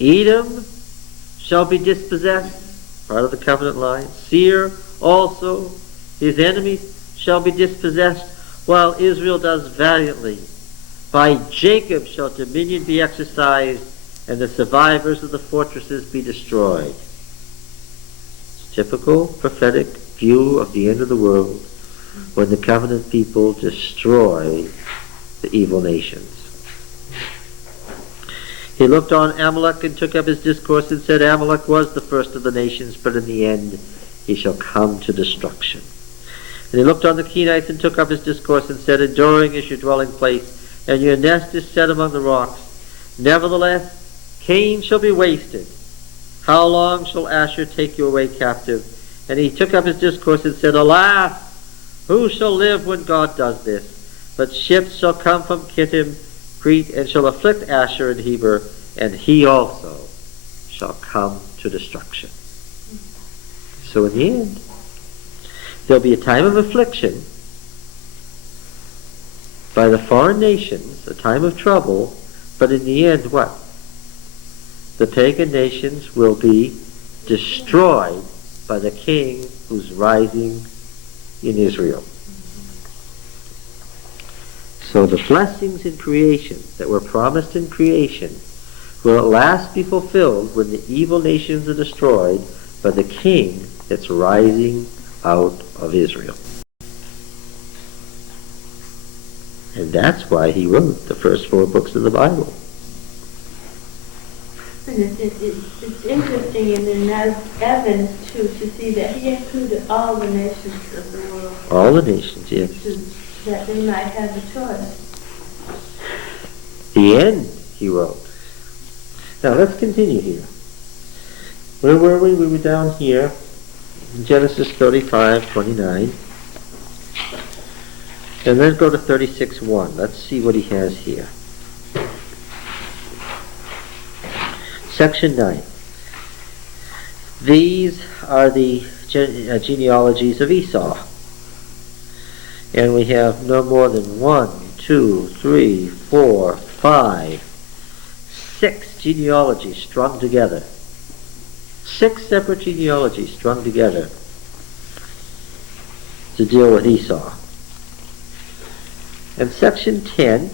Edom shall be dispossessed, part of the covenant line. Seir also, his enemies, shall be dispossessed, while Israel does valiantly. By Jacob shall dominion be exercised, and the survivors of the fortresses be destroyed. It's typical prophetic view of the end of the world, when the covenant people destroy the evil nations. He looked on Amalek and took up his discourse and said, Amalek was the first of the nations, but in the end he shall come to destruction. And he looked on the Kenites and took up his discourse and said, enduring is your dwelling place, and your nest is set among the rocks. Nevertheless, Cain shall be wasted. How long shall Asher take you away captive? And he took up his discourse and said, alas, who shall live when God does this? But ships shall come from Kittim, Crete, and shall afflict Asher and Heber, and he also shall come to destruction. So in the end, there'll be a time of affliction by the foreign nations, a time of trouble, but in the end, what? The pagan nations will be destroyed by the king who's rising in Israel. So the blessings in creation that were promised in creation will at last be fulfilled when the evil nations are destroyed by the king that's rising out of Israel. And that's why he wrote the first 4 books of the Bible. And it's interesting and in evidence too to see that he included all the nations of the world. All the nations, yes. That they might have a choice. The end, he wrote. Now let's continue here. Where were we? We were down here in Genesis 35:29. And then go to 36:1. Let's see what he has here. Section 9. These are the genealogies of Esau. And we have no more than 1, 2, 3, 4, 5, 6 genealogies strung together. 6 separate genealogies strung together to deal with Esau. And section 10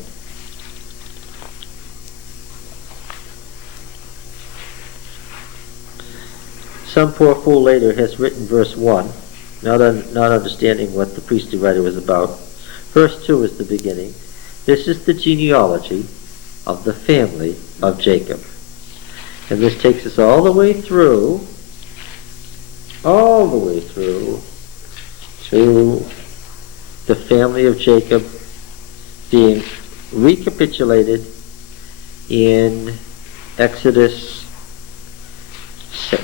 some poor fool later has written verse 1, not understanding what the priestly writer was about. Verse 2 is the beginning. This is the genealogy of the family of Jacob. And this takes us all the way through to the family of Jacob being recapitulated in Exodus 6.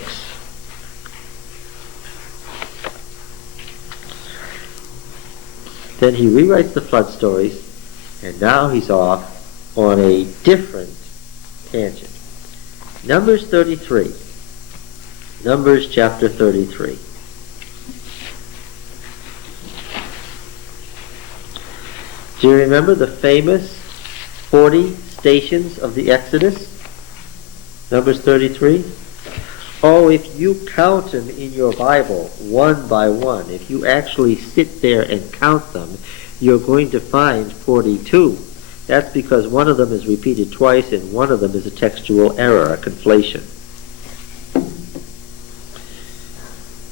Then he rewrites the flood stories, and now he's off on a different tangent. Numbers 33. Numbers chapter 33. Do you remember the famous 40 stations of the Exodus? Numbers 33? Oh, if you count them in your Bible one by one, if you actually sit there and count them, you're going to find 42. That's because one of them is repeated twice and one of them is a textual error, a conflation.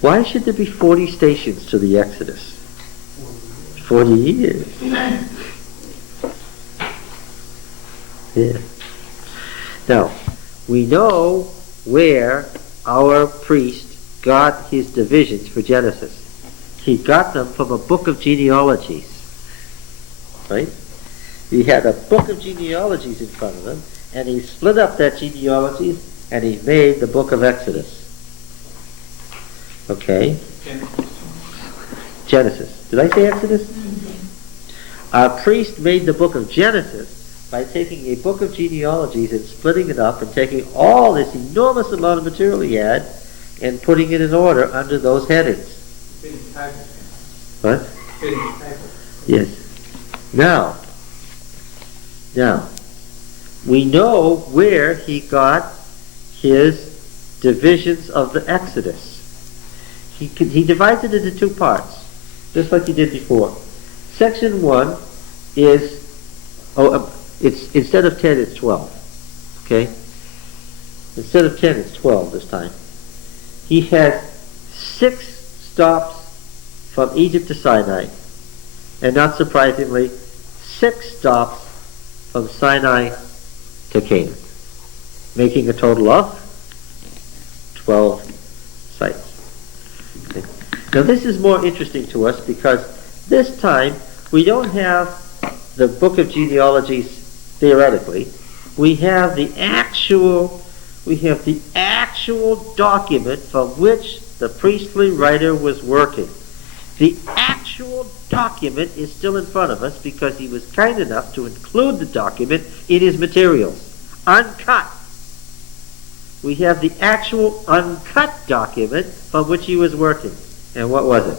Why should there be 40 stations to the Exodus? 40 years. Yeah. Now, we know where our priest got his divisions for Genesis. He got them from a book of genealogies. Right? He had a book of genealogies in front of him, and he split up that genealogies, and he made the book of Exodus. Okay? Genesis. Did I say Exodus? Our priest made the book of Genesis by taking a book of genealogies and splitting it up and taking all this enormous amount of material he had and putting it in order under those headings. What? Yes. Now, we know where he got his divisions of the Exodus. He divides it into 2 parts, just like he did before. Section 1 is, it's instead of 10, it's 12. Okay? Instead of 10, it's 12 this time. He has 6 stops from Egypt to Sinai, and not surprisingly, 6 stops from Sinai to Canaan, making a total of 12 sites. Okay. Now this is more interesting to us because this time we don't have the book of genealogies theoretically. We have the actual document from which the priestly writer was working. The actual document is still in front of us because he was kind enough to include the document in his materials, uncut. We have the actual uncut document from which he was working. And what was it?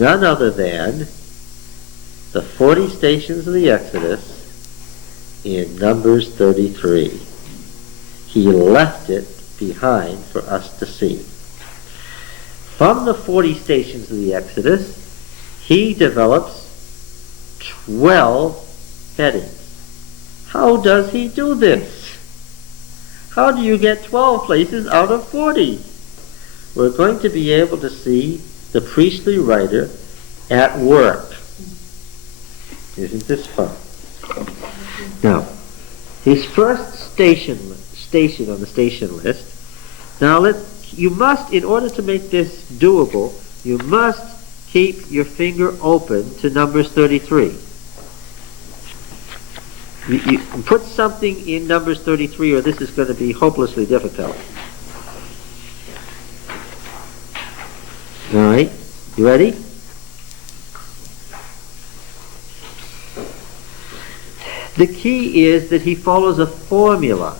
None other than the 40 stations of the Exodus in Numbers 33. He left it behind for us to see. From the 40 stations of the Exodus, he develops 12 headings. How does he do this? How do you get 12 places out of 40? We're going to be able to see the priestly writer at work. Isn't this fun? Now, his first station on the station list. Now, you must, in order to make this doable, you must keep your finger open to Numbers 33. You put something in Numbers 33 or this is going to be hopelessly difficult. All right, you ready? The key is that he follows a formula,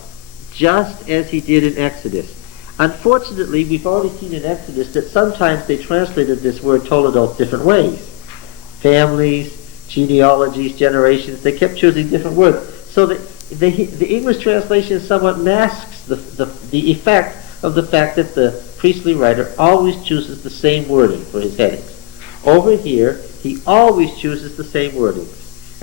just as he did in Exodus. Unfortunately, we've already seen in Exodus that sometimes they translated this word toledos different ways. Families, genealogies, generations, they kept choosing different words. So the English translation somewhat masks the effect of the fact that the priestly writer always chooses the same wording for his headings. Over here, he always chooses the same wording.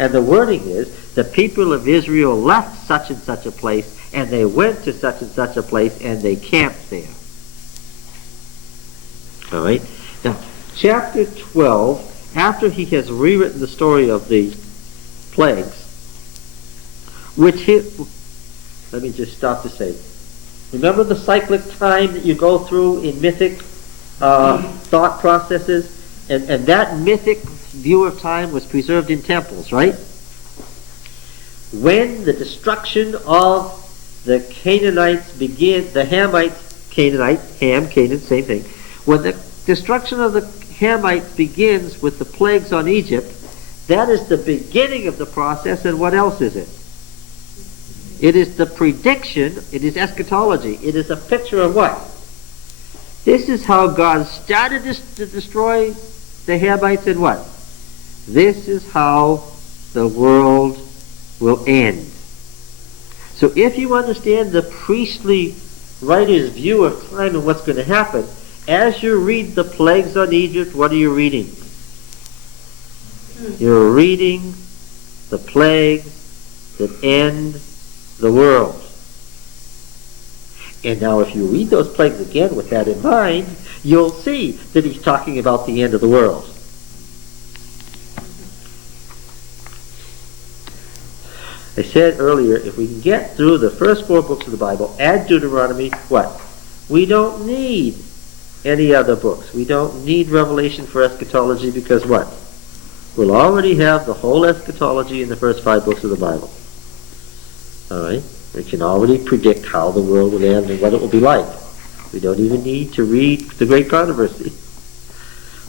And the wording is, the people of Israel left such and such a place, and they went to such and such a place, and they camped there. All right? Now, chapter 12, after he has rewritten the story of the plagues, let me just stop to say, remember the cyclic time that you go through in mythic thought processes? And that mythic view of time was preserved in temples, right? When the destruction of the Canaanites begin, the Hamites, Canaan, same thing. When the destruction of the Hamites begins with the plagues on Egypt, that is the beginning of the process, and what else is it? It is the prediction, it is eschatology, it is a picture of what? This is how God started to destroy the Hamites, and what? This is how the world will end. So if you understand the priestly writer's view of time and what's going to happen, as you read the plagues on Egypt, what are you reading? You're reading the plagues that end the world. And now if you read those plagues again with that in mind, you'll see that he's talking about the end of the world. I said earlier, if we can get through the first 4 books of the Bible, add Deuteronomy, what? We don't need any other books. We don't need Revelation for eschatology because what? We'll already have the whole eschatology in the first 5 books of the Bible. All right? We can already predict how the world will end and what it will be like. We don't even need to read the Great Controversy.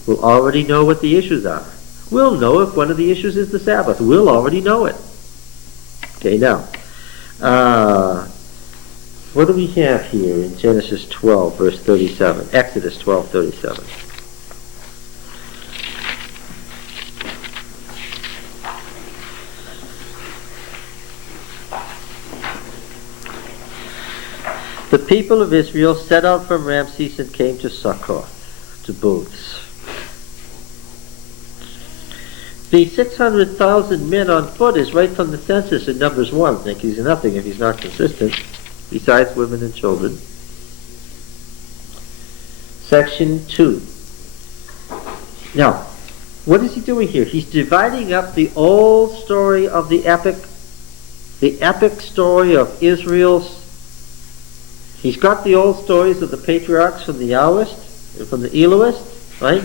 We'll already know what the issues are. We'll know if one of the issues is the Sabbath. We'll already know it. Okay, now, what do we have here in Genesis 12, verse 37? Exodus 12, 37. The people of Israel set out from Ramses and came to Succoth, to booths. The 600,000 men on foot is right from the census in Numbers 1. I think he's nothing if he's not consistent, besides women and children. Section 2. Now, what is he doing here? He's dividing up the old story of the epic story of Israel's. He's got the old stories of the patriarchs from the Yahwist, from the Elohist, right?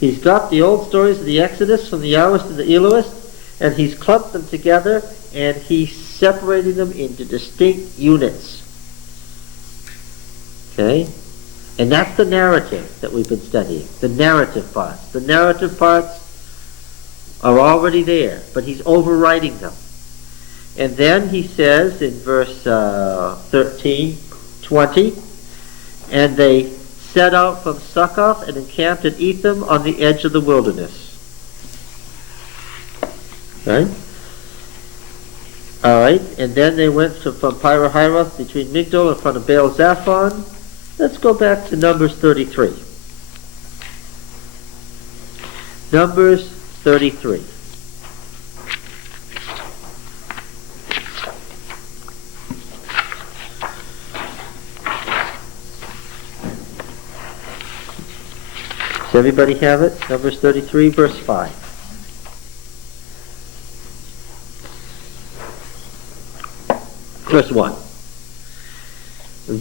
He's got the old stories of the Exodus from the Yahwist and the Elohist, and he's clumped them together, and he's separating them into distinct units. Okay? And that's the narrative that we've been studying, the narrative parts. The narrative parts are already there, but he's overwriting them. And then he says in verse 13, 20, and they set out from Succoth and encamped at Etham on the edge of the wilderness. Right? All right, and then they went from Pihahiroth between Migdol in front of Baal Zaphon. Let's go back to Numbers 33. Numbers 33. Does everybody have it? Numbers 33, verse 5. Verse 1.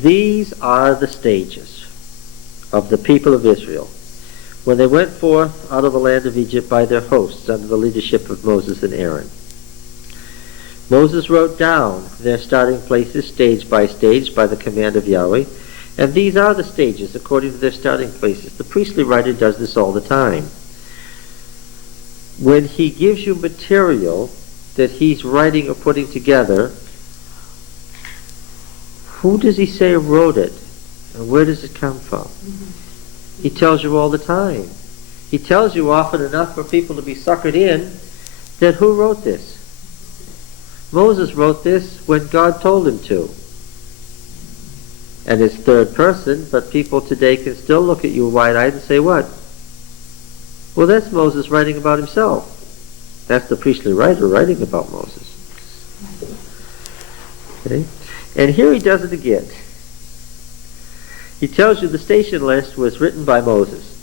These are the stages of the people of Israel when they went forth out of the land of Egypt by their hosts under the leadership of Moses and Aaron. Moses wrote down their starting places stage by the command of Yahweh, and these are the stages according to their starting places. The priestly writer does this all the time. When he gives you material that he's writing or putting together, who does he say wrote it? And where does it come from? He tells you all the time. He tells you often enough for people to be suckered in that who wrote this? Moses wrote this when God told him to. And it's third person, but people today can still look at you wide-eyed and say, what? Well, that's Moses writing about himself. That's the priestly writer writing about Moses. Okay? And here he does it again. He tells you the station list was written by Moses.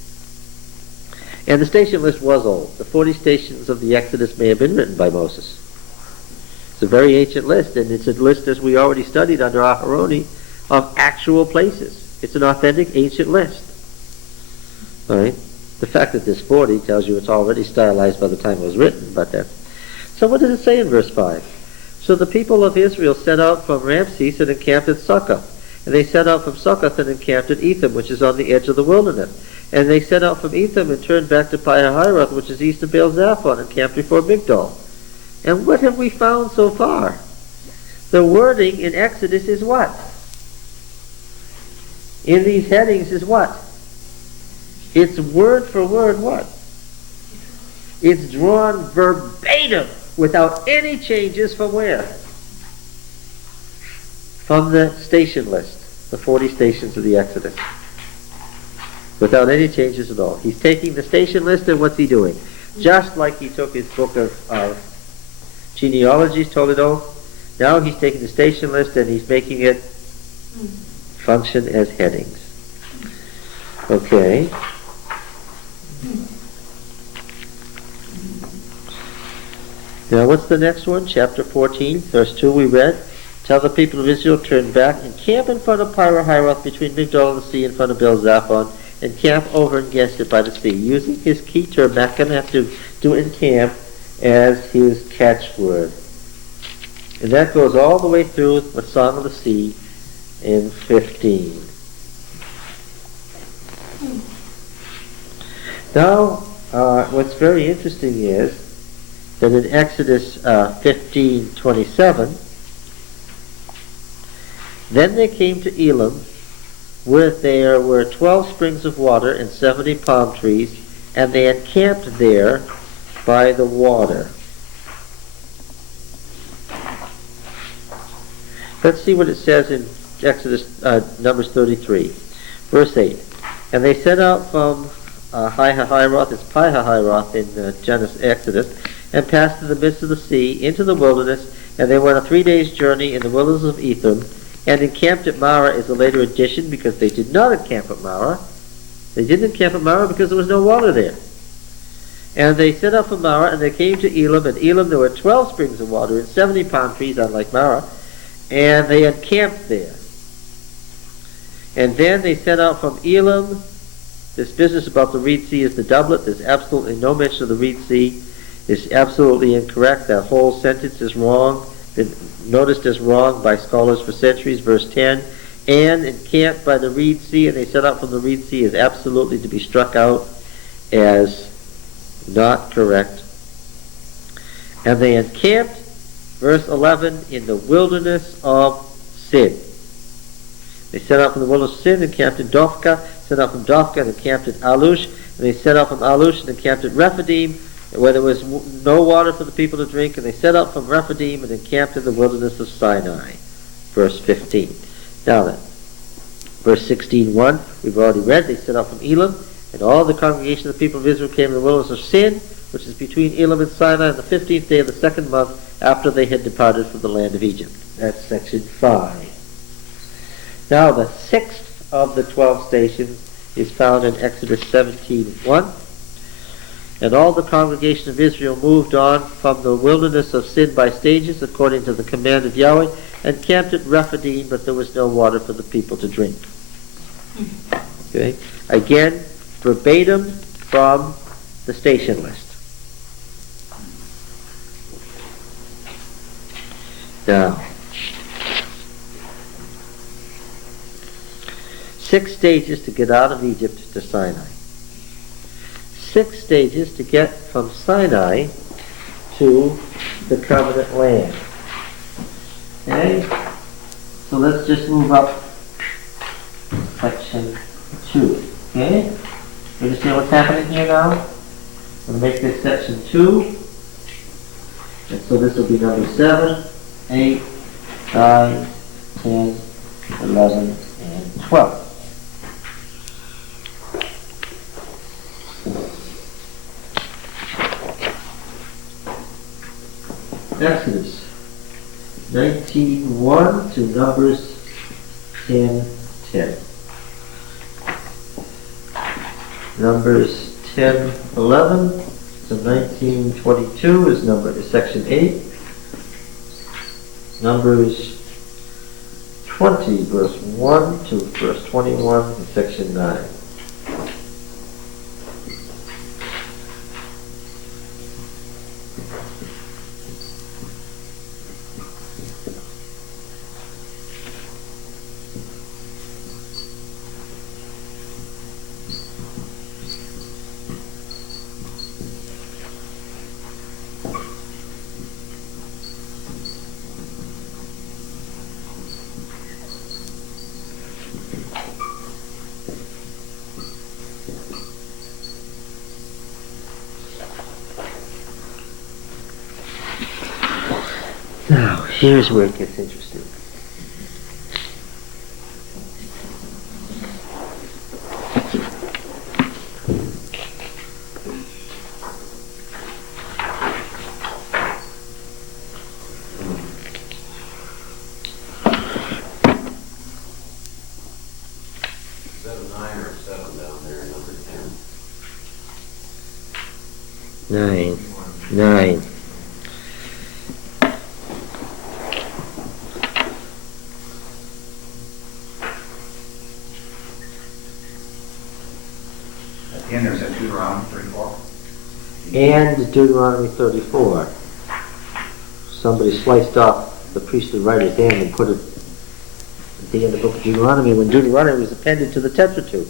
And the station list was old. The 40 stations of the Exodus may have been written by Moses. It's a very ancient list, and it's a list, as we already studied under Aharoni, of actual places. It's an authentic ancient list. All right? The fact that there's 40 tells you it's already stylized by the time it was written. So what does it say in verse 5? So the people of Israel set out from Ramses and encamped at Succoth. And they set out from Succoth and encamped at Etham, which is on the edge of the wilderness. And they set out from Etham and turned back to Pi-hahiroth, which is east of Baal-Zaphon, and camped before Migdol. And what have we found so far? The wording in Exodus is what? In these headings is what? It's word for word what? It's drawn verbatim without any changes from where? From the station list, the 40 stations of the Exodus. Without any changes at all. He's taking the station list, and what's he doing? Just like he took his book of genealogies, Toledo, now he's taking the station list and he's making it function as headings. Okay. Now what's the next one? Chapter 14, verse 2 we read. Tell the people of Israel, turn back and camp in front of Pi-hahiroth between Migdol and the sea in front of Baal-Zaphon, and camp over against it by the sea. Using his key term, not going to have to do encamp as his catchword. And that goes all the way through the Song of the Sea in 15. Now, what's very interesting is that in Exodus 15:27, then they came to Elim, where there were 12 springs of water and 70 palm trees, and they encamped there by the water. Let's see what it says in Exodus, Numbers 33, verse 8. And they set out from Pi-hahiroth, it's Pi-hahiroth in Genesis, Exodus, and passed through the midst of the sea into the wilderness, and they went a 3 days' journey in the wilderness of Etham, and encamped at Marah is a later addition because they did not encamp at Marah. They didn't encamp at Marah because there was no water there. And they set out from Marah, and they came to Elim. And Elim there were 12 springs of water and 70 palm trees, unlike Marah, and they encamped there. And then they set out from Elim. This business about the Reed Sea is the doublet. There's absolutely no mention of the Reed Sea. It's absolutely incorrect. That whole sentence is wrong. Been noticed as wrong by scholars for centuries. Verse 10, and encamped by the Reed Sea, and they set out from the Reed Sea, is absolutely to be struck out as not correct. And they encamped, verse 11, in the wilderness of Sin. They set out from the wilderness of Sin and camped in Dophka, set out from Dophka and encamped at Alush, and they set out from Alush and encamped at Rephidim, where there was no water for the people to drink, and they set out from Rephidim and encamped in the wilderness of Sinai. Verse 15. Now then, verse 16:1, we've already read, they set out from Elim, and all the congregation of the people of Israel came to the wilderness of Sin, which is between Elim and Sinai, on the 15th day of the second month after they had departed from the land of Egypt. That's section 5. Now the 6th of the 12 stations is found in Exodus 17:1. And all the congregation of Israel moved on from the wilderness of Sin by stages, according to the command of Yahweh, and camped at Rephidim, but there was no water for the people to drink. Okay? Again, verbatim from the station list. Now, 6 stages to get out of Egypt to Sinai. 6 stages to get from Sinai to the covenant land. Okay? So let's just move up section 2. Okay? You understand what's happening here now? I'm going to make this section 2. And so this will be number 7, 8, 9, 10, 11, and 12. Exodus 19:1 to Numbers 10:10. Numbers 10:11 to 19:22 is section 8. Numbers 20 verse 1 to verse 21 is section 9. Now, here's where it gets interesting. Is that a 9 or a 7 down there, number 10? 9. At the end, there's a Deuteronomy 34. And Deuteronomy 34. Somebody sliced off the priestly writer's hand and put it at the end of the book of Deuteronomy when Deuteronomy was appended to the Tetrateuch.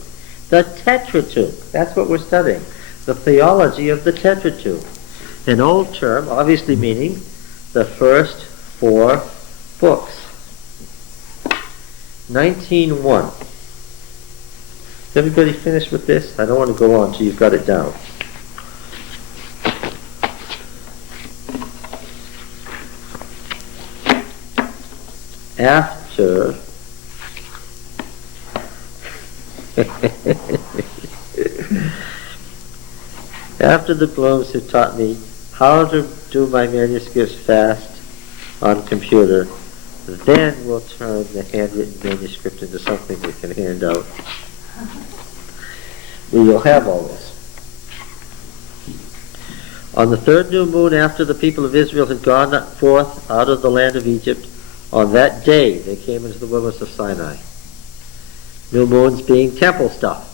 The Tetrateuch, that's what we're studying. The theology of the Tetrateuch. An old term, obviously meaning the first 4 books. 19:1. Everybody finished with this? I don't want to go on till you've got it down. After after the Blooms have taught me how to do my manuscripts fast on computer, then we'll turn the handwritten manuscript into something we can hand out. You'll have all this. On the 3rd new moon after the people of Israel had gone forth out of the land of Egypt, on that day they came into the wilderness of Sinai. New moons being temple stuff.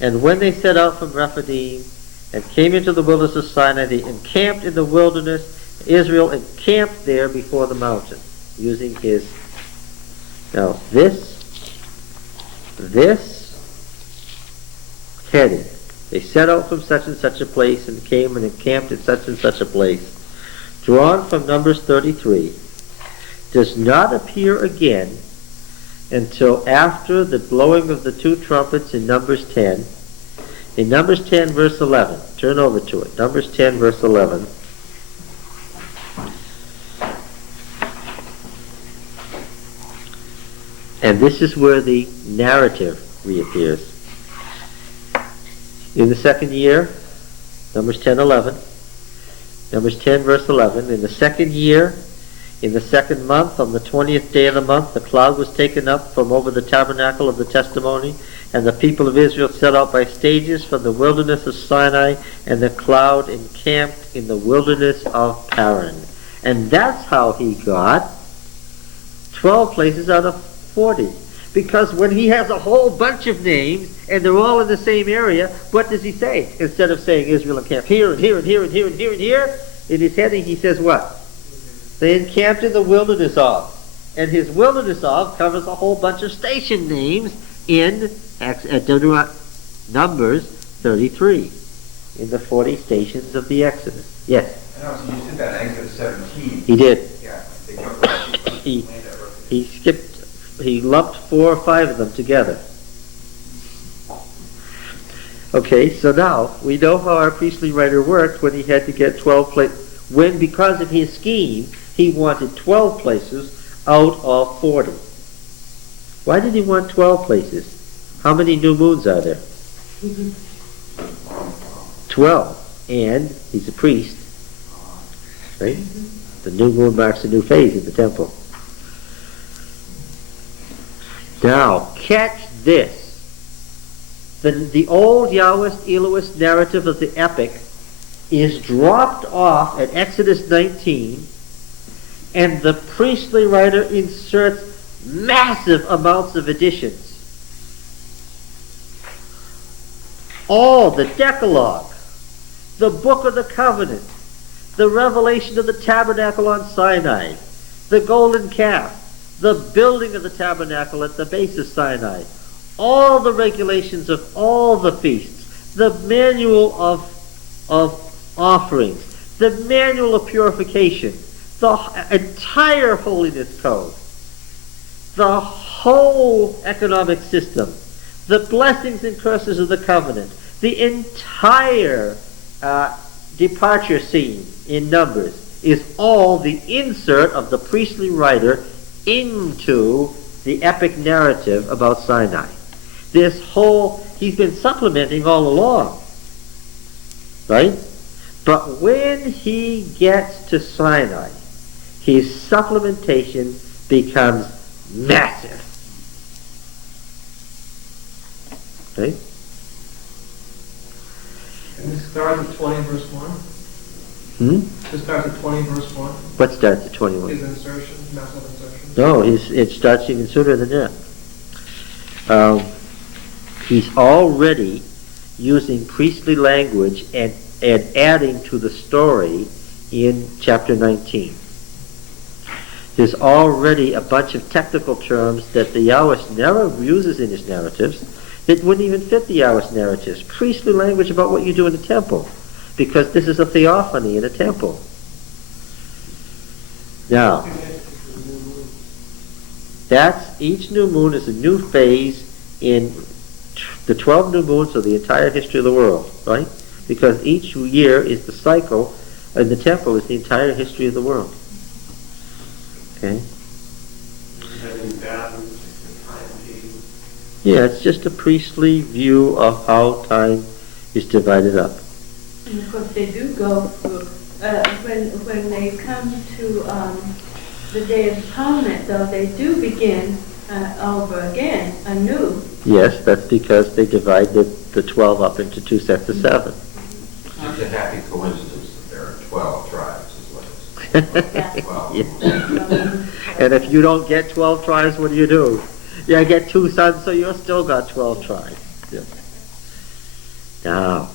And when they set out from Rephidim and came into the wilderness of Sinai, they encamped in the wilderness. Israel encamped there before the mountain, using his... Now, this heading. They set out from such and such a place and came and encamped at such and such a place, drawn from Numbers 33, does not appear again until after the blowing of the 2 trumpets in Numbers 10. In Numbers 10 verse 11, turn over to it. Numbers 10 verse 11. And this is where the narrative reappears. In the 2nd year, Numbers 10:11, Numbers 10 verse 11, in the 2nd year, in the 2nd month, on the 20th day of the month, the cloud was taken up from over the tabernacle of the testimony, And the people of Israel set out by stages from the wilderness of Sinai, and the cloud encamped in the wilderness of Paran. And that's how he got 12 places out of 40. Because when he has a whole bunch of names, and they're all in the same area, what does he say? Instead of saying Israel encamped here and here and here and here and here and here, in his heading he says what? They encamped in the wilderness of. And his wilderness of covers a whole bunch of station names in Numbers 33, in the 40 stations of the Exodus. Yes? I know, so you said that in Exodus 17. He did. Yeah, they go for He lumped 4 or 5 of them together. Okay, so now we know how our priestly writer worked when he had to get 12 places. When, because of his scheme, he wanted 12 places out of 40. Why did he want 12 places? How many new moons are there? 12. And he's a priest. Right? The new moon marks a new phase in the temple. Now, catch this. The old Yahwist Elohist narrative of the epic is dropped off at Exodus 19, and the priestly writer inserts massive amounts of additions. All the Decalogue, the Book of the Covenant, the revelation of the tabernacle on Sinai, the golden calf, the building of the tabernacle at the base of Sinai, all the regulations of all the feasts, the manual of offerings, the manual of purification, the entire holiness code, the whole economic system, the blessings and curses of the covenant, the entire departure scene in Numbers is all the insert of the priestly writer into the epic narrative about Sinai. This whole, he's been supplementing all along, right? But when he gets to Sinai, his supplementation becomes massive. Okay? And this starts at 20 verse 1? This starts at 20 verse 1? What starts at 21? His insertion, massive insertion? No, it starts even sooner than that. He's already using priestly language and adding to the story in chapter 19. There's already a bunch of technical terms that the Yahwist never uses in his narratives that wouldn't even fit the Yahwist narratives. Priestly language about what you do in the temple, because this is a theophany in a temple. Now, each new moon is a new phase in the 12 new moons of the entire history of the world, right? Because each year is the cycle, and the temple is the entire history of the world. Okay? Yeah, it's just a priestly view of how time is divided up. And of course, they do go through, when they come to the Day of Atonement, though, they do begin over again, anew. Yes, that's because they divide the 12 up into 2 sets of 7. It's a happy coincidence that there are 12 tribes, is what it is. 12. Yeah. And if you don't get 12 tribes, what do? Yeah, I get 2 sons, so you've still got 12 tribes. Yeah. Now,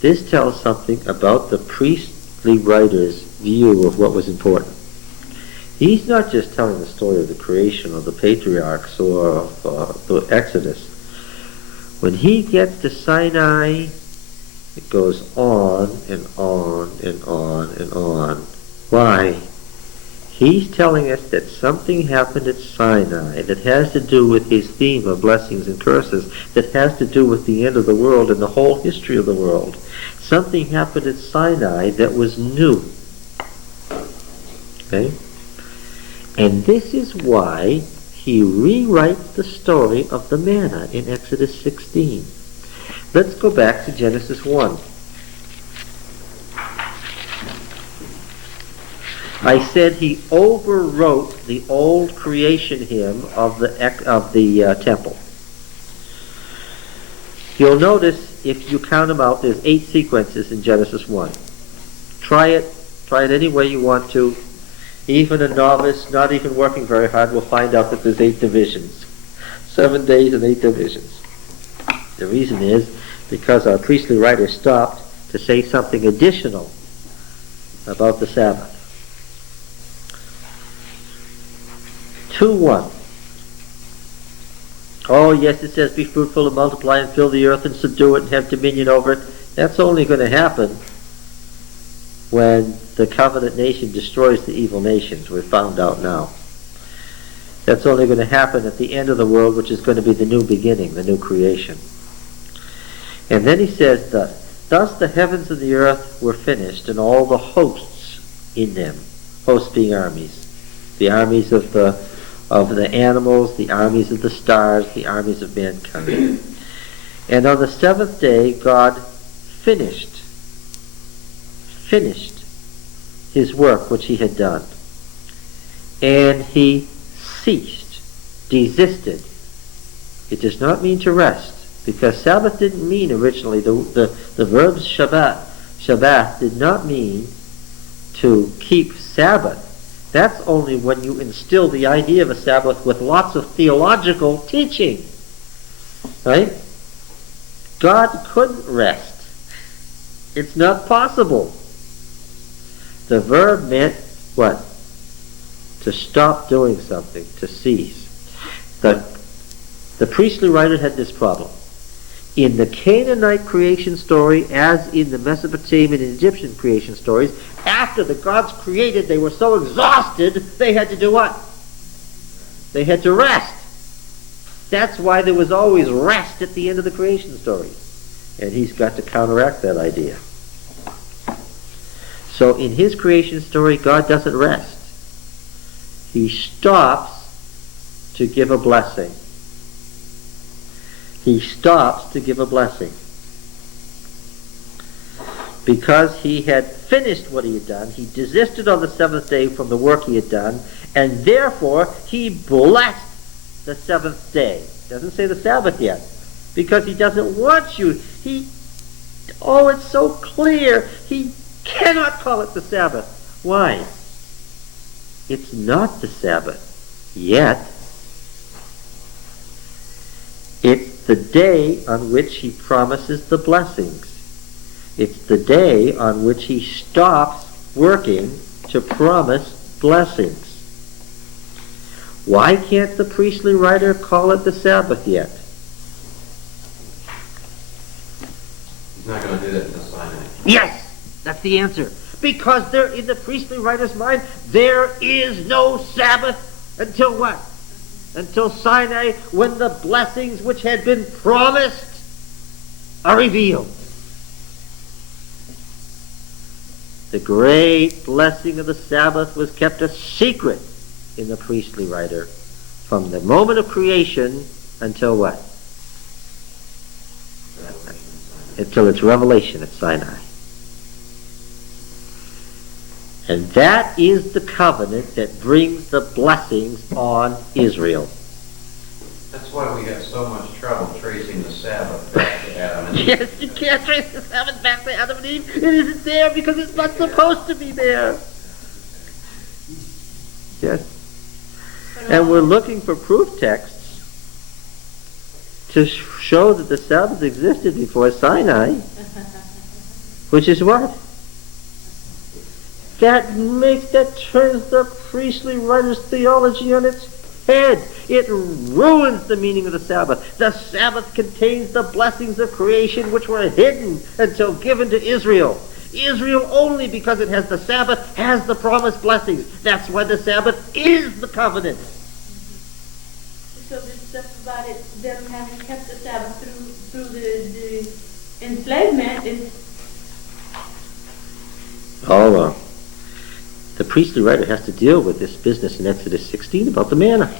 this tells something about the priestly writer's view of what was important. He's not just telling the story of the creation of the patriarchs or of the Exodus. When he gets to Sinai, it goes on and on and on and on. Why? He's telling us that something happened at Sinai that has to do with his theme of blessings and curses, that has to do with the end of the world and the whole history of the world. Something happened at Sinai that was new. Okay? And this is why he rewrites the story of the manna in Exodus 16. Let's go back to Genesis 1. I said he overwrote the old creation hymn of the temple. You'll notice, if you count them out, there's 8 sequences in Genesis 1. Try it any way you want to. Even a novice, not even working very hard, will find out that there's 8 divisions. 7 days and 8 divisions. The reason is because our priestly writer stopped to say something additional about the Sabbath. 2:1. Oh yes, it says, be fruitful and multiply and fill the earth and subdue it and have dominion over it. That's only going to happen when the covenant nation destroys the evil nations. We've found out now. That's only going to happen at the end of the world, which is going to be the new beginning, the new creation. And then he says, thus the heavens and the earth were finished, and all the hosts in them, hosts being armies, the armies of the animals, the armies of the stars, the armies of mankind. And on the 7th day, God finished his work which he had done. And he ceased, desisted. It does not mean to rest, because Sabbath didn't mean originally, the verb Shabbat did not mean to keep Sabbath. That's only when you instill the idea of a Sabbath with lots of theological teaching. Right? God couldn't rest. It's not possible. The verb meant what? To stop doing something, to cease. The priestly writer had this problem. In the Canaanite creation story, as in the Mesopotamian and Egyptian creation stories, after the gods created, they were so exhausted, they had to do what? They had to rest. That's why there was always rest at the end of the creation story. And he's got to counteract that idea. So in his creation story, God doesn't rest. He stops to give a blessing. He stops to give a blessing. Because he had finished what he had done, he desisted on the 7th day from the work he had done, and therefore he blessed the 7th day. Doesn't say the Sabbath yet, because he doesn't want you. It's so clear. He cannot call it the Sabbath. Why? It's not the Sabbath yet. It's the day on which he promises the blessings. It's the day on which he stops working to promise blessings. Why can't the priestly writer call it the Sabbath yet? He's not going to do that until Sinai. Yes, that's the answer. Because there, in the priestly writer's mind, there is no Sabbath until what? Until Sinai, when the blessings which had been promised are revealed. The great blessing of the Sabbath was kept a secret in the priestly writer from the moment of creation until what? Until its revelation at Sinai. And that is the covenant that brings the blessings on Israel. That's why we have so much trouble tracing the Sabbath back to Adam and Eve. Yes, you can't trace the Sabbath back to Adam and Eve. It isn't there because it's not supposed to be there. Yes. And we're looking for proof texts to show that the Sabbath existed before Sinai, which is what? That turns the priestly writer's theology on its head. It ruins the meaning of the Sabbath. The Sabbath contains the blessings of creation which were hidden until given to Israel. Israel, only because it has the Sabbath, has the promised blessings. That's why the Sabbath is the covenant. So this stuff about them having kept the Sabbath through the enslavement is... Hold on. The priestly writer has to deal with this business in Exodus 16 about the manna.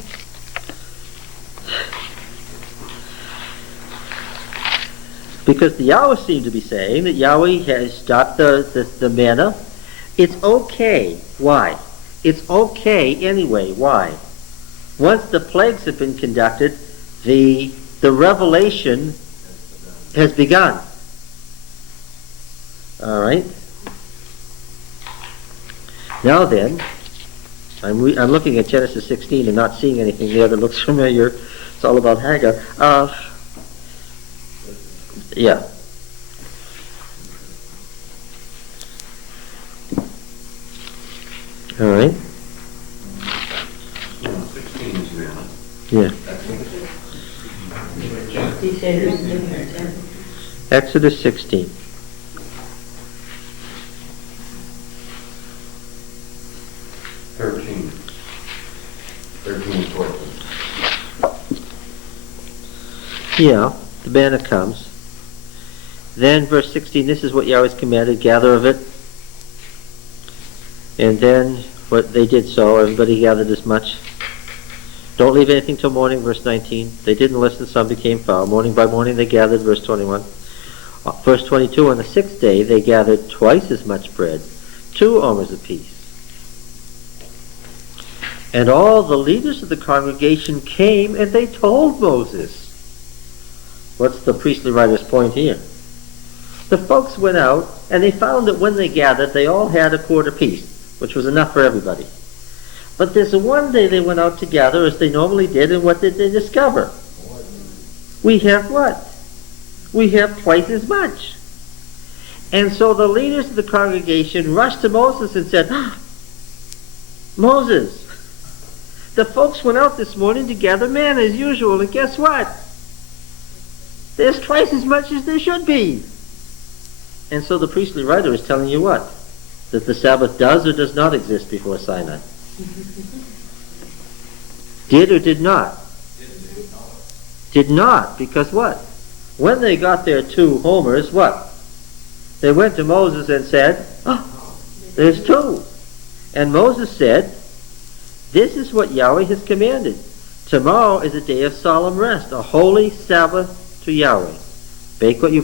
Because the Yahweh seem to be saying that Yahweh has stopped the manna. It's okay. Why? It's okay anyway. Why? Once the plagues have been conducted, the revelation has begun. All right. Now then, I'm looking at Genesis 16 and not seeing anything there that looks familiar. It's all about Hagar. Yeah. All right. 16 is now. Yeah. Exodus 16. Thirteen and 14. Yeah, the banner comes. Then verse 16, this is what Yahweh's commanded, gather of it. And then what they did so, everybody gathered as much. Don't leave anything till morning, verse 19. They didn't listen, some became foul. Morning by morning they gathered, verse 21. Verse 22, on the sixth day they gathered twice as much bread, 2 omers apiece. And all the leaders of the congregation came and they told Moses. What's the priestly writer's point here? The folks went out and they found that when they gathered, they all had a quart apiece, which was enough for everybody. But there's one day they went out to gather as they normally did, and what did they discover? We have what? We have twice as much. And so the leaders of the congregation rushed to Moses and said, Moses, the folks went out this morning to gather manna as usual, and guess what? There's twice as much as there should be. And so the priestly writer is telling you what? That the Sabbath does or does not exist before Sinai. Did or did not? Did not, because what? When they got their 2 homers, what? They went to Moses and said, there's 2. And Moses said, this is what Yahweh has commanded. Tomorrow is a day of solemn rest, a holy Sabbath to Yahweh. Bake what you...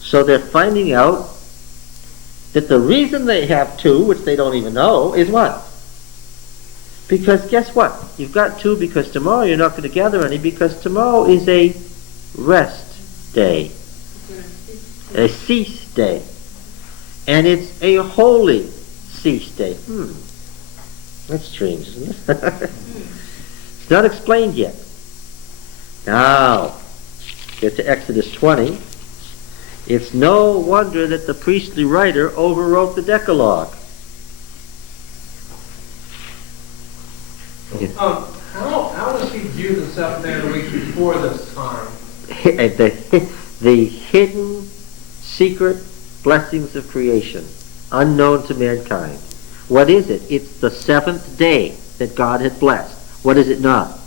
So they're finding out that the reason they have 2, which they don't even know, is what? Because guess what? You've got 2 because tomorrow you're not going to gather any, because tomorrow is a rest day. A cease day. And it's a holy cease day. That's strange, isn't it? It's not explained yet. Now, get to Exodus 20. It's no wonder that the priestly writer overwrote the Decalogue. How does he view the 7th day of the week before this time? The hidden, secret blessings of creation, unknown to mankind. What is it? It's the 7th day that God had blessed. What is it not?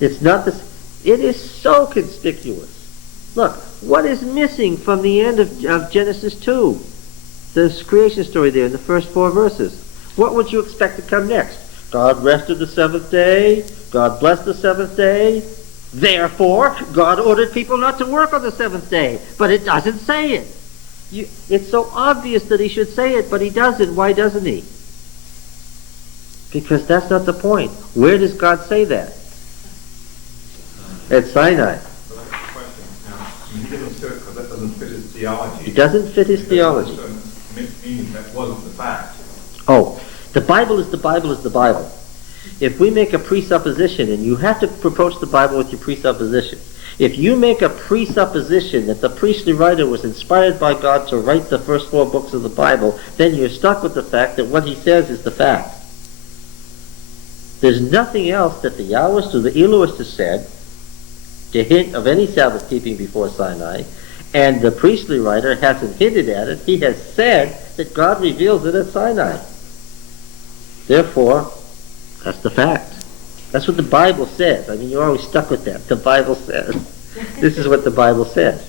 It's not this. It is so conspicuous. Look, what is missing from the end of Genesis 2? The creation story there in the first 4 verses. What would you expect to come next? God rested the 7th day. God blessed the 7th day. Therefore, God ordered people not to work on the 7th day. But it doesn't say it. It's so obvious that he should say it, but he doesn't. Why doesn't he? Because that's not the point. Where does God say that? At Sinai. He didn't say it because that doesn't fit his theology. It doesn't fit his theology. Meaning that wasn't the fact. Oh, the Bible is the Bible is the Bible. If we make a presupposition, and you have to approach the Bible with your presupposition, if you make a presupposition that the priestly writer was inspired by God to write the first 4 books of the Bible, then you're stuck with the fact that what he says is the fact. There's nothing else that the Yahwist or the Elohist has said to hint of any Sabbath keeping before Sinai, and the priestly writer hasn't hinted at it. He has said that God reveals it at Sinai. Therefore, that's the fact. That's what the Bible says. I mean, you're always stuck with that. The Bible says. This is what the Bible says.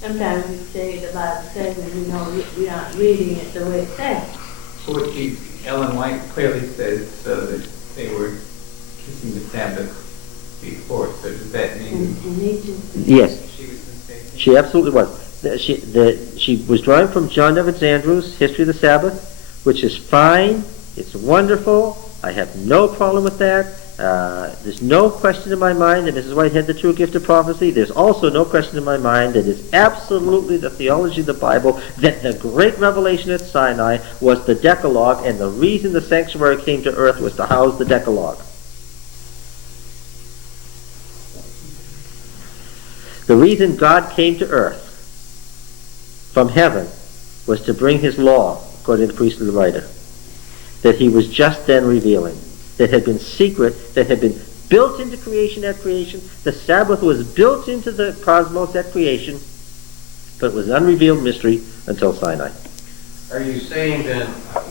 Sometimes we say the Bible says, and we aren't reading it the way it says. Ellen White clearly says that they were keeping the Sabbath before. So does that mean Yes, she was mistaken? she absolutely was. She was drawing from John Evans Andrews' History of the Sabbath, which is fine. It's wonderful. I have no problem with that. There's no question in my mind that Mrs. White had the true gift of prophecy. There's also no question in my mind that it's absolutely the theology of the Bible that the great revelation at Sinai was the Decalogue, and the reason the sanctuary came to earth was to house the Decalogue. The reason God came to earth from heaven was to bring his law, according to the priestly writer, that he was just then revealing, that had been secret, that had been built into creation at creation. The Sabbath was built into the cosmos at creation, but it was an unrevealed mystery until Sinai. Are you saying then,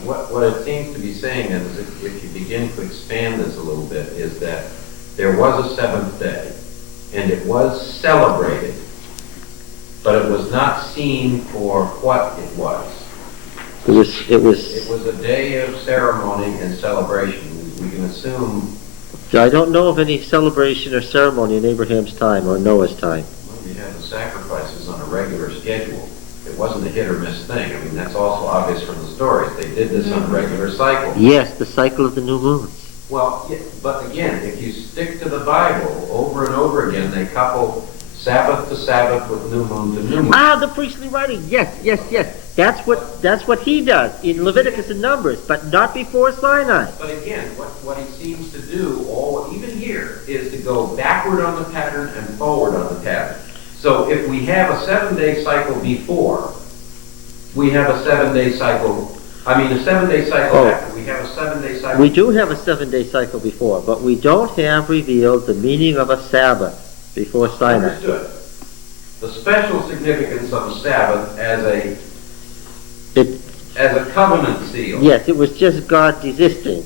what it seems to be saying then is if you begin to expand this a little bit, is that there was a seventh day, and it was celebrated, but it was not seen for what it was. It was It was a day of ceremony and celebration. We can assume. I don't know of any celebration or ceremony in Abraham's time or Noah's time. Well, you have the sacrifices on a regular schedule. It wasn't a hit or miss thing. I mean, that's also obvious from the stories. They did this on a regular cycle. Yes, the cycle of the new moons. Well, yeah, but again, if you stick to the Bible over and over again, they couple Sabbath to Sabbath with new moon to new moon. Ah, the priestly writing. Yes. That's what he does in Leviticus and Numbers, but not before Sinai. But again, what he seems to do, even here, is to go backward on the pattern and forward on the pattern. So if we have a 7-day cycle before, we have a 7-day cycle. I mean, a 7-day cycle after. We have a 7-day cycle. We do have a 7-day cycle before, but we don't have revealed the meaning of a Sabbath before Sinai. Understood. The special significance of a Sabbath as a covenant seal. Yes, it was just God desisting.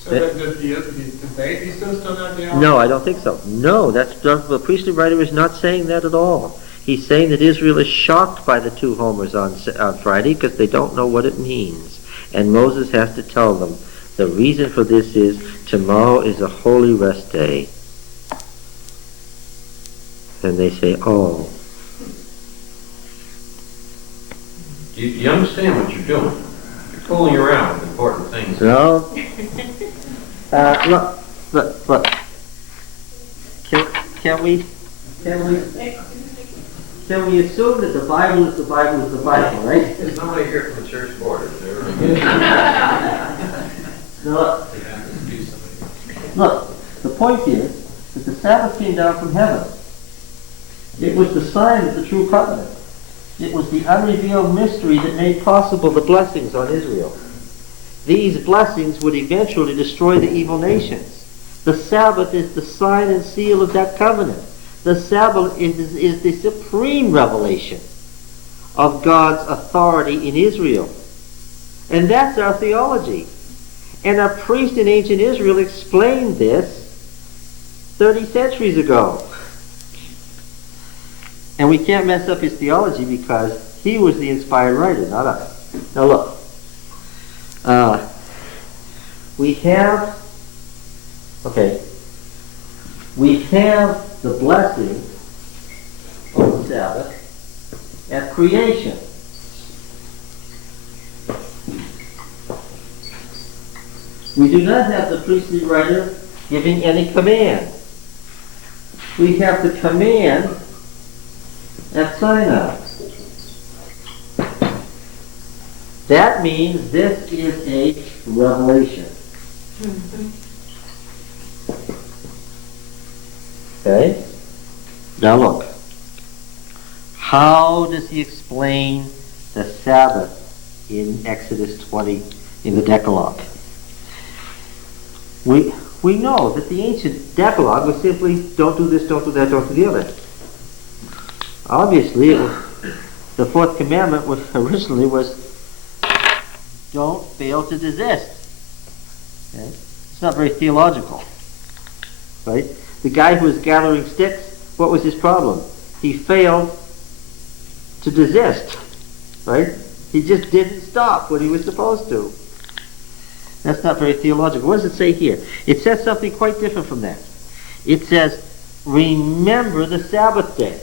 So the baby still not the No, I don't think so. No, the priestly writer is not saying that at all. He's saying that Israel is shocked by the two homers on Friday because they don't know what it means. And Moses has to tell them, the reason for this is tomorrow is a holy rest day. And they say, oh. You understand what you're doing. You're fooling around with important things. No. Look. Can we assume that the Bible is the Bible is the Bible, right? There's nobody here from the church board, is there? No. Look, the point is that the Sabbath came down from heaven. It was the sign of the true covenant. It was the unrevealed mystery that made possible the blessings on Israel. These blessings would eventually destroy the evil nations. The Sabbath is the sign and seal of that covenant. The Sabbath is the supreme revelation of God's authority in Israel. And that's our theology. And a priest in ancient Israel explained this 30 centuries ago. And we can't mess up his theology because he was the inspired writer, not us. Now look. We have the blessing of the Sabbath at creation. We do not have the priestly writer giving any command. We have the command at Sinai. That means this is a revelation. Okay? Now look. How does he explain the Sabbath in Exodus 20 in the Decalogue? We know that the ancient Decalogue was simply don't do this, don't do that, don't do the other. Obviously, the fourth commandment originally was don't fail to desist. Okay? It's not very theological. Right? The guy who was gathering sticks, what was his problem? He failed to desist. Right? He just didn't stop when he was supposed to. That's not very theological. What does it say here? It says something quite different from that. It says, remember the Sabbath day.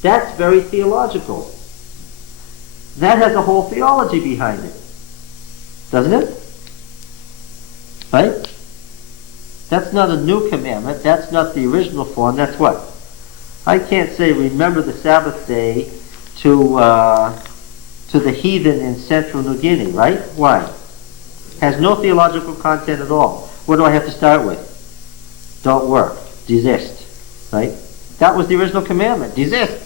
That's very theological. That has a whole theology behind it. Doesn't it? Right? That's not a new commandment. That's not the original form. That's what? I can't say remember the Sabbath day to the heathen in central New Guinea, right? Why? Has no theological content at all. What do I have to start with? Don't work. Desist. Right? That was the original commandment. Desist.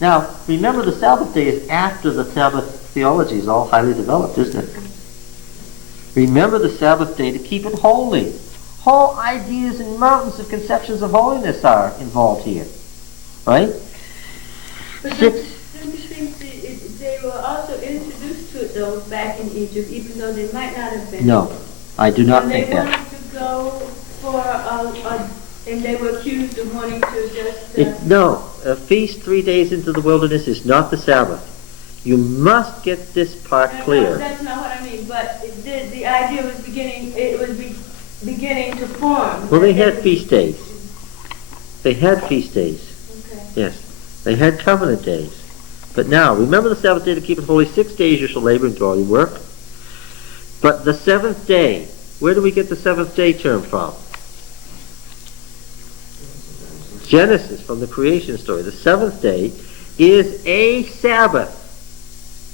Now, remember the Sabbath day is after the Sabbath theology is all highly developed, isn't it? Remember the Sabbath day to keep it holy. Whole ideas and mountains of conceptions of holiness are involved here. Right? But Six. don't you think they were also introduced to it though back in Egypt, even though they might not have been? No, I do not think They that. wanted to go for and they were accused of wanting to just. No, a feast 3 days into the wilderness is not the Sabbath. You must get this part No, clear. that's not what I mean. But the idea was beginning. It was beginning to form. Well, they had feast days. They had feast days. Okay. Yes, they had covenant days. But now, remember the Sabbath day to keep it holy. 6 days you shall labor and do all your work. But the seventh day, where do we get the seventh day term from? Genesis, from the creation story. The seventh day is a Sabbath.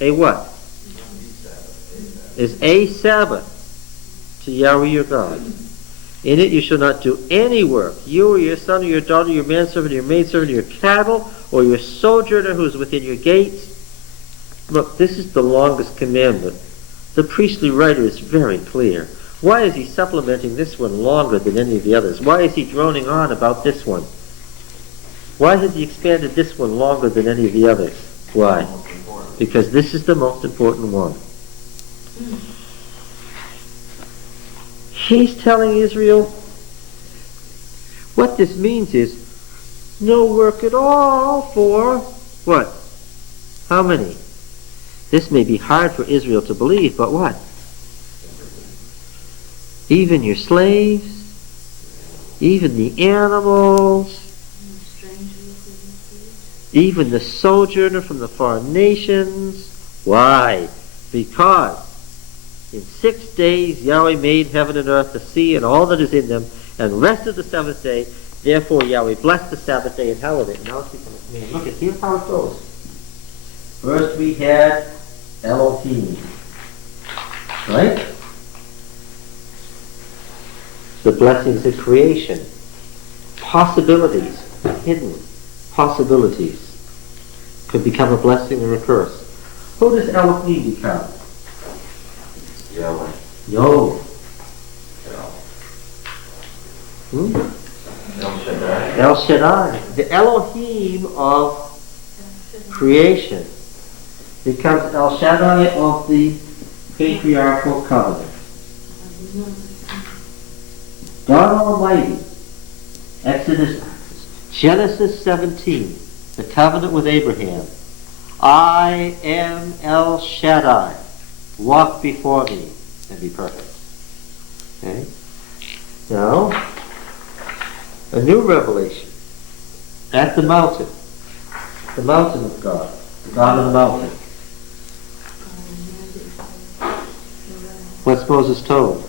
A what? Is a Sabbath to Yahweh your God. In it you shall not do any work, you or your son or your daughter, your manservant or your maidservant, or your cattle, or your sojourner who is within your gates. Look, this is the longest commandment. The priestly writer is very clear. Why is he supplementing this one longer than any of the others? Why is he droning on about this one? Why has he expanded this one longer than any of the others? Why? Because this is the most important one. He's telling Israel, what this means is no work at all for what? How many? This may be hard for Israel to believe, but what? Even your slaves, even the animals, even the sojourner from the foreign nations. Why? Because in 6 days Yahweh made heaven and earth, the sea, and all that is in them, and rested the seventh day. Therefore Yahweh blessed the Sabbath day and hallowed it. Now it's become a command. Look, here's how it goes. First we had Elohim. Right? The blessings of creation. Possibilities. Hidden possibilities. Could become a blessing or a curse. Who does Elohim become? Yahweh. Yo. El Shaddai. El Shaddai. The Elohim of creation becomes El Shaddai of the patriarchal covenant. God Almighty. Genesis 17. The covenant with Abraham. I am El Shaddai. Walk before me and be perfect. Okay? Now, a new revelation at the mountain of God, the God of the mountain. What's Moses told?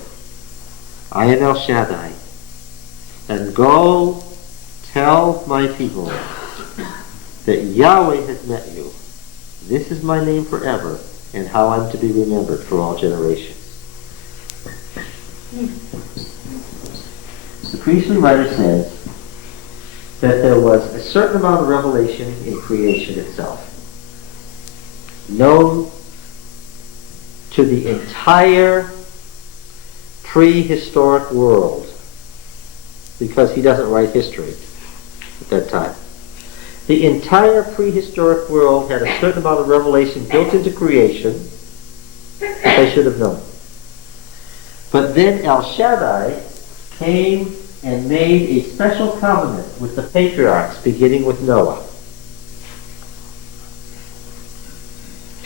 I am El Shaddai, and go tell my people that Yahweh has met you. This is my name forever, and how I'm to be remembered for all generations. The priestly writer says that there was a certain amount of revelation in creation itself, known to the entire prehistoric world, because he doesn't write history at that time. The entire prehistoric world had a certain amount of revelation built into creation that they should have known. But then El Shaddai came and made a special covenant with the patriarchs, beginning with Noah,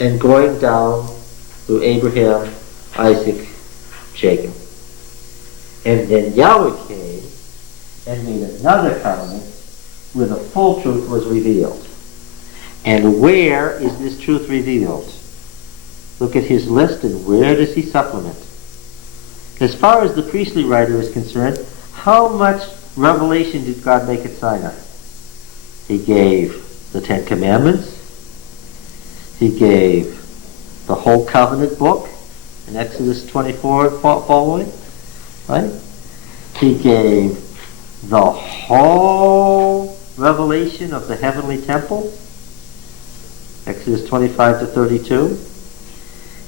and going down through Abraham, Isaac, Jacob. And then Yahweh came and made another covenant where the full truth was revealed. And where is this truth revealed? Look at his list, and where does he supplement? As far as the priestly writer is concerned, how much revelation did God make at Sinai? He gave the Ten Commandments. He gave the whole covenant book in Exodus 24 following, right? He gave the whole revelation of the heavenly temple, Exodus 25 to 32.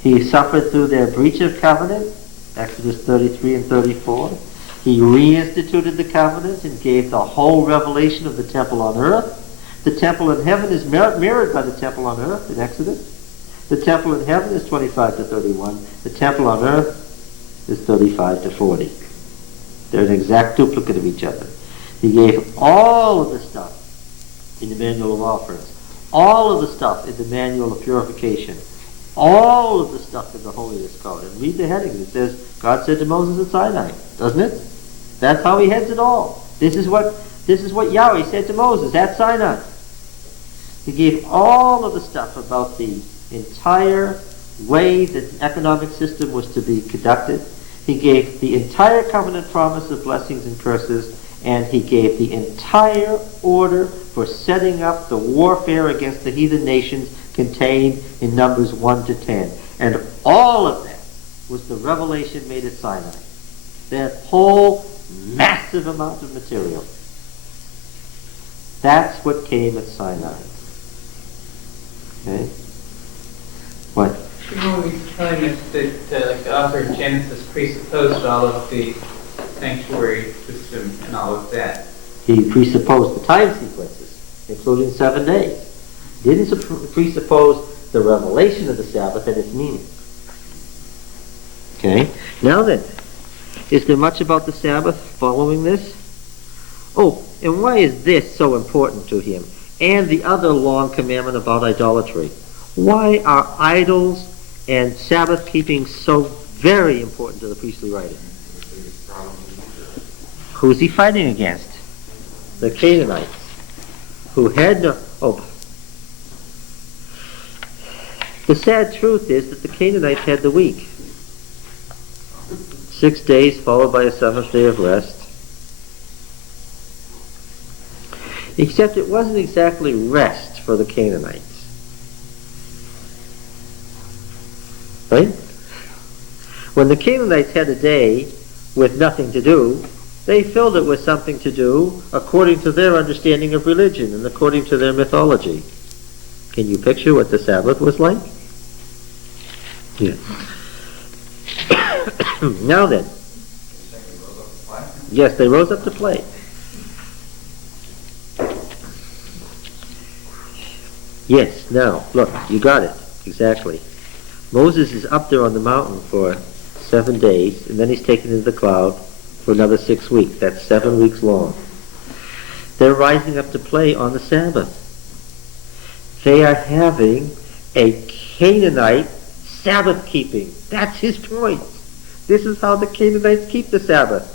He suffered through their breach of covenant, Exodus 33 and 34. He reinstituted the covenant and gave the whole revelation of the temple on earth. The temple in heaven is mirrored by the temple on earth in Exodus. The temple in heaven is 25 to 31. The temple on earth is 35 to 40. They're an exact duplicate of each other. He gave all of the stuff in the manual of offerings, all of the stuff in the manual of purification, all of the stuff in the holiness code. And read the heading. It says, God said to Moses at Sinai, doesn't it? That's how he heads it all. This is what Yahweh said to Moses at Sinai. He gave all of the stuff about the entire way that the economic system was to be conducted. He gave the entire covenant promise of blessings and curses, and he gave the entire order for setting up the warfare against the heathen nations contained in Numbers 1 to 10. And all of that was the revelation made at Sinai. That whole massive amount of material. That's what came at Sinai. Okay? What? Shimon was telling us that the author of Genesis presupposed all of the sanctuary system and all of that. He presupposed the time sequences, including 7 days. He didn't presuppose the revelation of the Sabbath and its meaning. Okay? Now then, is there much about the Sabbath following this? Oh, and why is this so important to him? And the other long commandment about idolatry. Why are idols and Sabbath keeping so very important to the priestly writer? Who is he fighting against? The Canaanites, who had no... Oh, the sad truth is that the Canaanites had the week. 6 days followed by a 7th day of rest. Except it wasn't exactly rest for the Canaanites. Right? When the Canaanites had a day with nothing to do, they filled it with something to do according to their understanding of religion and according to their mythology. Can you picture what the Sabbath was like? Yeah. Now then. Yes, they rose up to play. Yes, now, look, you got it. Exactly. Moses is up there on the mountain for 7 days, and then he's taken into the cloud for another 6 weeks. That's 7 weeks long. They're rising up to play on the Sabbath. They are having a Canaanite Sabbath keeping. That's his point. This is how the Canaanites keep the Sabbath.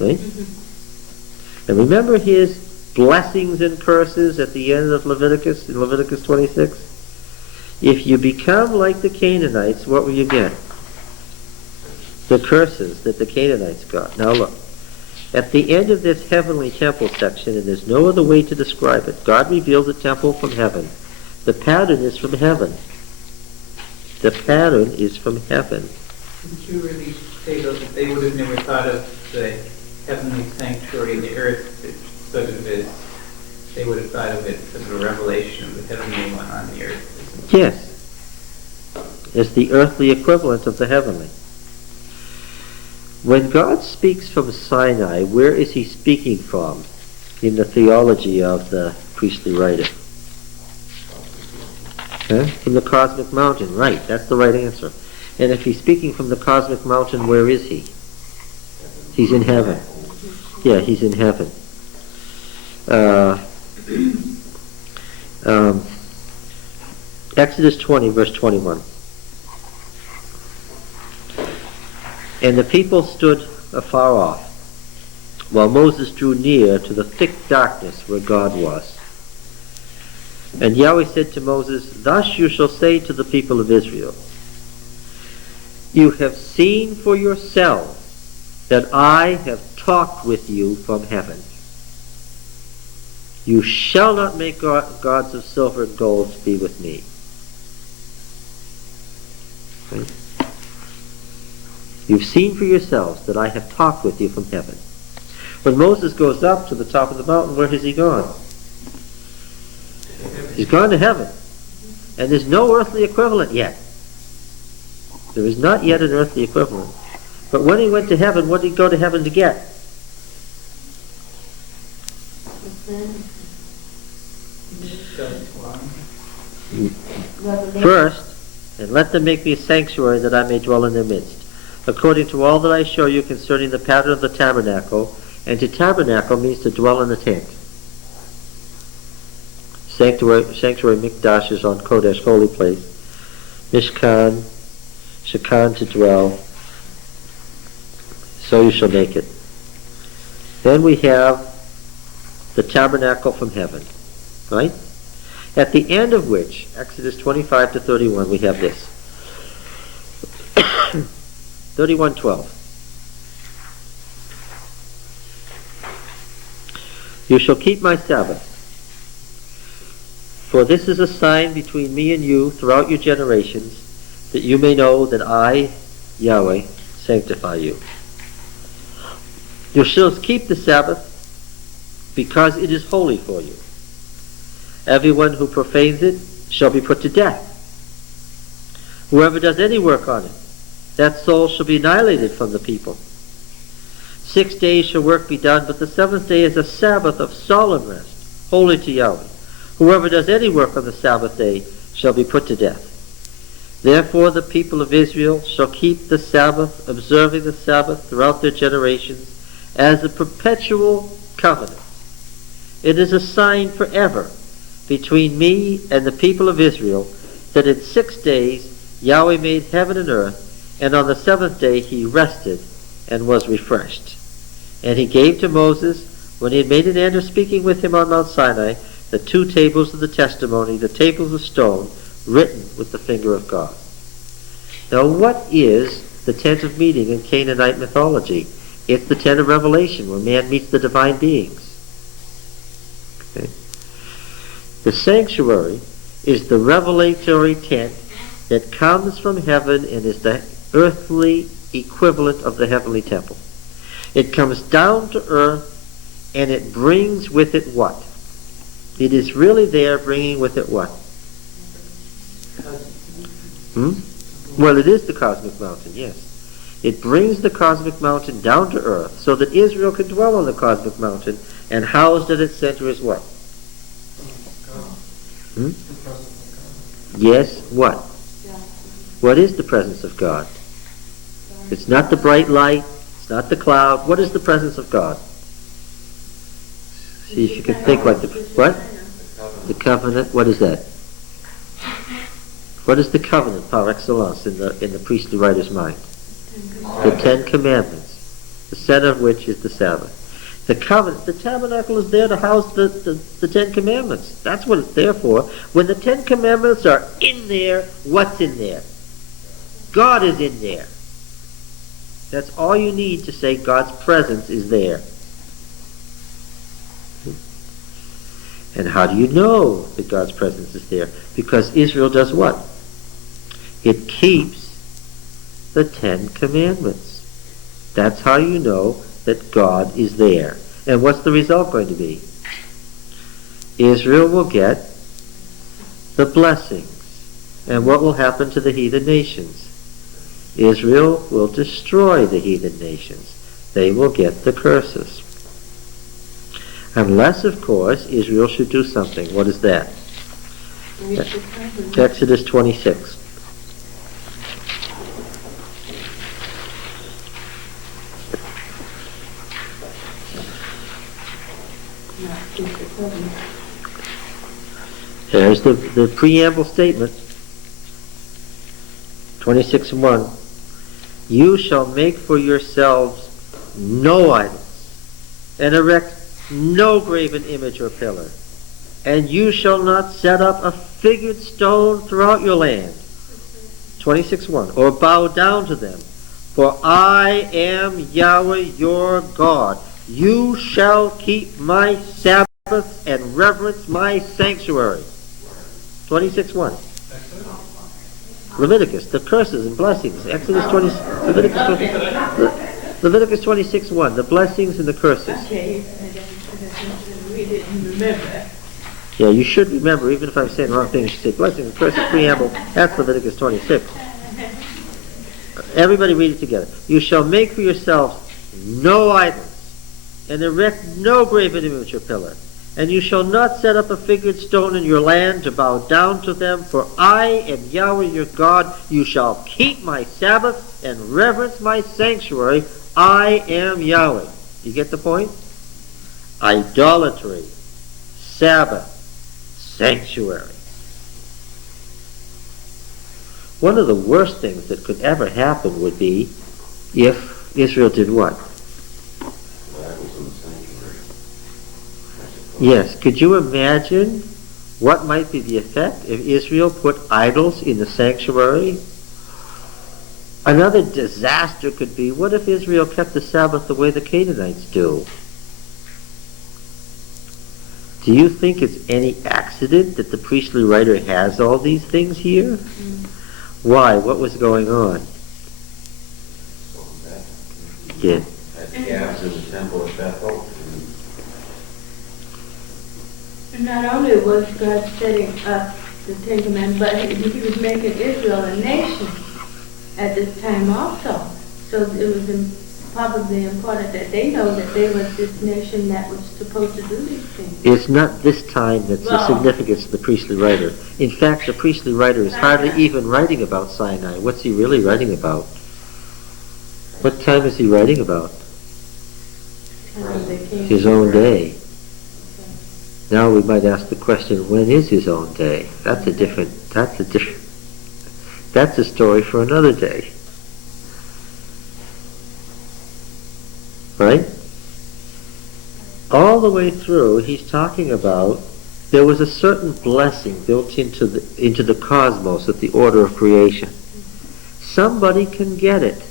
Right? And remember his blessings and curses at the end of Leviticus, in Leviticus 26? If you become like the Canaanites, what will you get? The curses that the Canaanites got. Now look, at the end of this heavenly temple section, and there's no other way to describe it, God reveals a temple from heaven. The pattern is from heaven. The pattern is from heaven. Didn't you really say, though, that they would have never thought of the heavenly sanctuary in the earth sort of as they would have thought of it as a revelation of the heavenly one on the earth? Yes. As the earthly equivalent of the heavenly. When God speaks from Sinai, where is he speaking from in the theology of the priestly writer? From the cosmic mountain, right, that's the right answer. And if he's speaking from the cosmic mountain, where is he? He's in heaven. Yeah, he's in heaven. Exodus 20, verse 21. And the people stood afar off, while Moses drew near to the thick darkness where God was. And Yahweh said to Moses, Thus you shall say to the people of Israel, You have seen for yourselves that I have talked with you from heaven. You shall not make gods of silver and gold to be with me. Okay? You've seen for yourselves that I have talked with you from heaven. When Moses goes up to the top of the mountain, where has he gone? He's gone to heaven. And there's no earthly equivalent yet. There is not yet an earthly equivalent. But when he went to heaven, what did he go to heaven to get? First, and let them make me a sanctuary that I may dwell in their midst, according to all that I show you concerning the pattern of the tabernacle. And to tabernacle means to dwell in a tent. Sanctuary Mikdash is on Kodesh, holy place. Mishkan, Shakan, to dwell. So you shall make it. Then we have the tabernacle from heaven, right? At the end of which, Exodus 25 to 31, we have this. 31:12. You shall keep my Sabbath, for this is a sign between me and you throughout your generations, that you may know that I, Yahweh, sanctify you. You shall keep the Sabbath, because it is holy for you. Everyone who profanes it shall be put to death. Whoever does any work on it, that soul shall be annihilated from the people. 6 days shall work be done, but the seventh day is a Sabbath of solemn rest, holy to Yahweh. Whoever does any work on the Sabbath day shall be put to death. Therefore the people of Israel shall keep the Sabbath, observing the Sabbath throughout their generations, as a perpetual covenant. It is a sign forever between me and the people of Israel, that in 6 days Yahweh made heaven and earth, and on the seventh day he rested and was refreshed. And he gave to Moses, when he had made an end of speaking with him on Mount Sinai, the 2 tables of the testimony, the tables of stone, written with the finger of God. Now what is the tent of meeting in Canaanite mythology? It's the tent of revelation, where man meets the divine beings. Okay. The sanctuary is the revelatory tent that comes from heaven and is the earthly equivalent of the heavenly temple. It comes down to earth, and it brings with it what? It is really there bringing with it what? Well, it is the cosmic mountain, yes. It brings the cosmic mountain down to earth so that Israel can dwell on the cosmic mountain, and housed at its center is what? Yes, what? What is the presence of God? It's not the bright light, it's not the cloud. What is the presence of God? See if you can think like the... What? The covenant. What is that? What is the covenant par excellence in the priestly writer's mind? The 10 Commandments, the center of which is the Sabbath. The covenant, the tabernacle is there to house the 10 Commandments. That's what it's there for. When the 10 Commandments are in there, what's in there? God is in there. That's all you need to say God's presence is there. And how do you know that God's presence is there? Because Israel does what? It keeps the 10 Commandments. That's how you know that God is there. And what's the result going to be? Israel will get the blessings. And what will happen to the heathen nations? Israel will destroy the heathen nations. They will get the curses. Unless, of course, Israel should do something. What is that? Exodus 26. There's the preamble statement. 26:1. You shall make for yourselves no idols, and erect no graven image or pillar, and you shall not set up a figured stone throughout your land. 26:1, or bow down to them. For I am Yahweh your God. You shall keep my Sabbath and reverence my sanctuary. 26:1. Leviticus, the curses and blessings. Exodus 20, Leviticus 26:1, the blessings and the curses. Okay, we didn't remember. Yeah, you should remember, even if I'm saying the wrong thing, you should say blessings and curses, preamble. That's Leviticus 26. Everybody read it together. You shall make for yourselves no idols, and erect no graven image or pillar. And you shall not set up a figured stone in your land to bow down to them, for I am Yahweh your God. You shall keep my Sabbath and reverence my sanctuary. I am Yahweh. You get the point? Idolatry, Sabbath, sanctuary. One of the worst things that could ever happen would be if Israel did what? Yes, could you imagine what might be the effect if Israel put idols in the sanctuary? Another disaster could be, what if Israel kept the Sabbath the way the Canaanites do? Do you think it's any accident that the priestly writer has all these things here? Why? What was going on? Yeah. At calves in the temple of Bethel. And not only was God setting up the Ten Commandments, but he was making Israel a nation at this time also. So it was probably important that they know that they was this nation that was supposed to do these things. It's not this time that's the significance of the priestly writer. In fact, the priestly writer is hardly even writing about Sinai. What's he really writing about? What time is he writing about? His own day. Now we might ask the question, when is his own day? That's a story for another day. Right? All the way through, he's talking about there was a certain blessing built into the cosmos at the order of creation. Somebody can get it.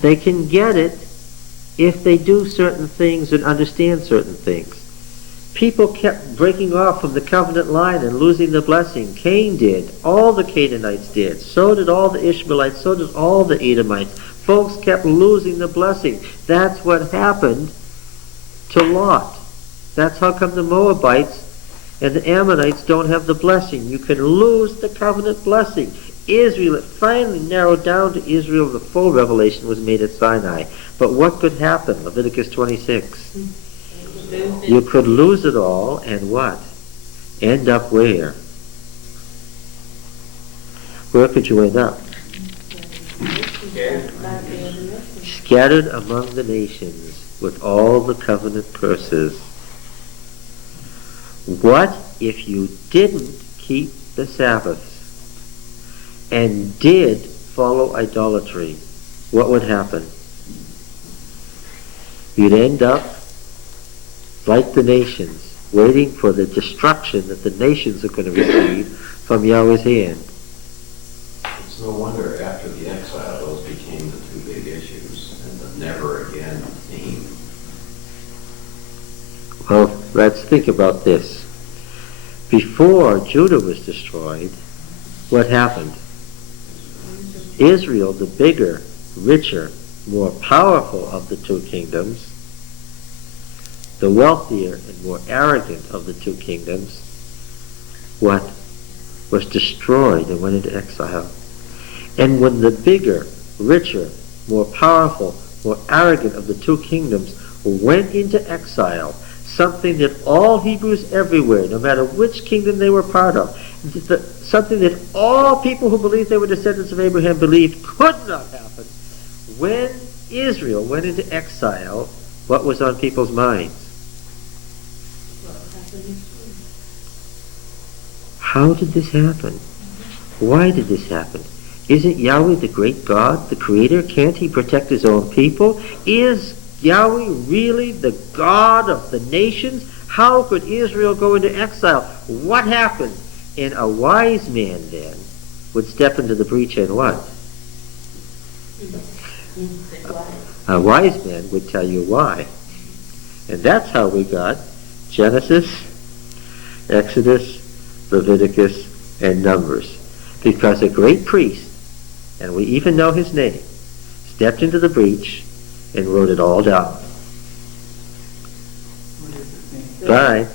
They can get it if they do certain things and understand certain things. People kept breaking off from the covenant line and losing the blessing. Cain did. All the Canaanites did. So did all the Ishmaelites. So did all the Edomites. Folks kept losing the blessing. That's what happened to Lot. That's how come the Moabites and the Ammonites don't have the blessing. You can lose the covenant blessing. Israel, it finally narrowed down to Israel. The full revelation was made at Sinai. But what could happen? Leviticus 26. You could lose it all and what? End up where? Where could you end up? Scattered among the nations with all the covenant curses. What if you didn't keep the Sabbaths and did follow idolatry? What would happen? You'd end up like the nations, waiting for the destruction that the nations are going to receive from Yahweh's hand. It's no wonder after the exile those became the two big issues and the never again theme. Well, let's think about this. Before Judah was destroyed, what happened? Israel, the bigger, richer, more powerful of the two kingdoms, the wealthier and more arrogant of the two kingdoms, what? Was destroyed and went into exile. And when the bigger, richer, more powerful, more arrogant of the two kingdoms went into exile, something that all Hebrews everywhere, no matter which kingdom they were part of, something that all people who believed they were descendants of Abraham believed could not happen. When Israel went into exile, what was on people's minds? How did this happen? Why did this happen? Isn't Yahweh the great God, the Creator? Can't He protect His own people? Is Yahweh really the God of the nations? How could Israel go into exile? What happened? And a wise man then would step into the breach and what? A wise man would tell you why. And that's how we got Genesis, Exodus, Leviticus, and Numbers. Because a great priest, and we even know his name, stepped into the breach and wrote it all down. Bye.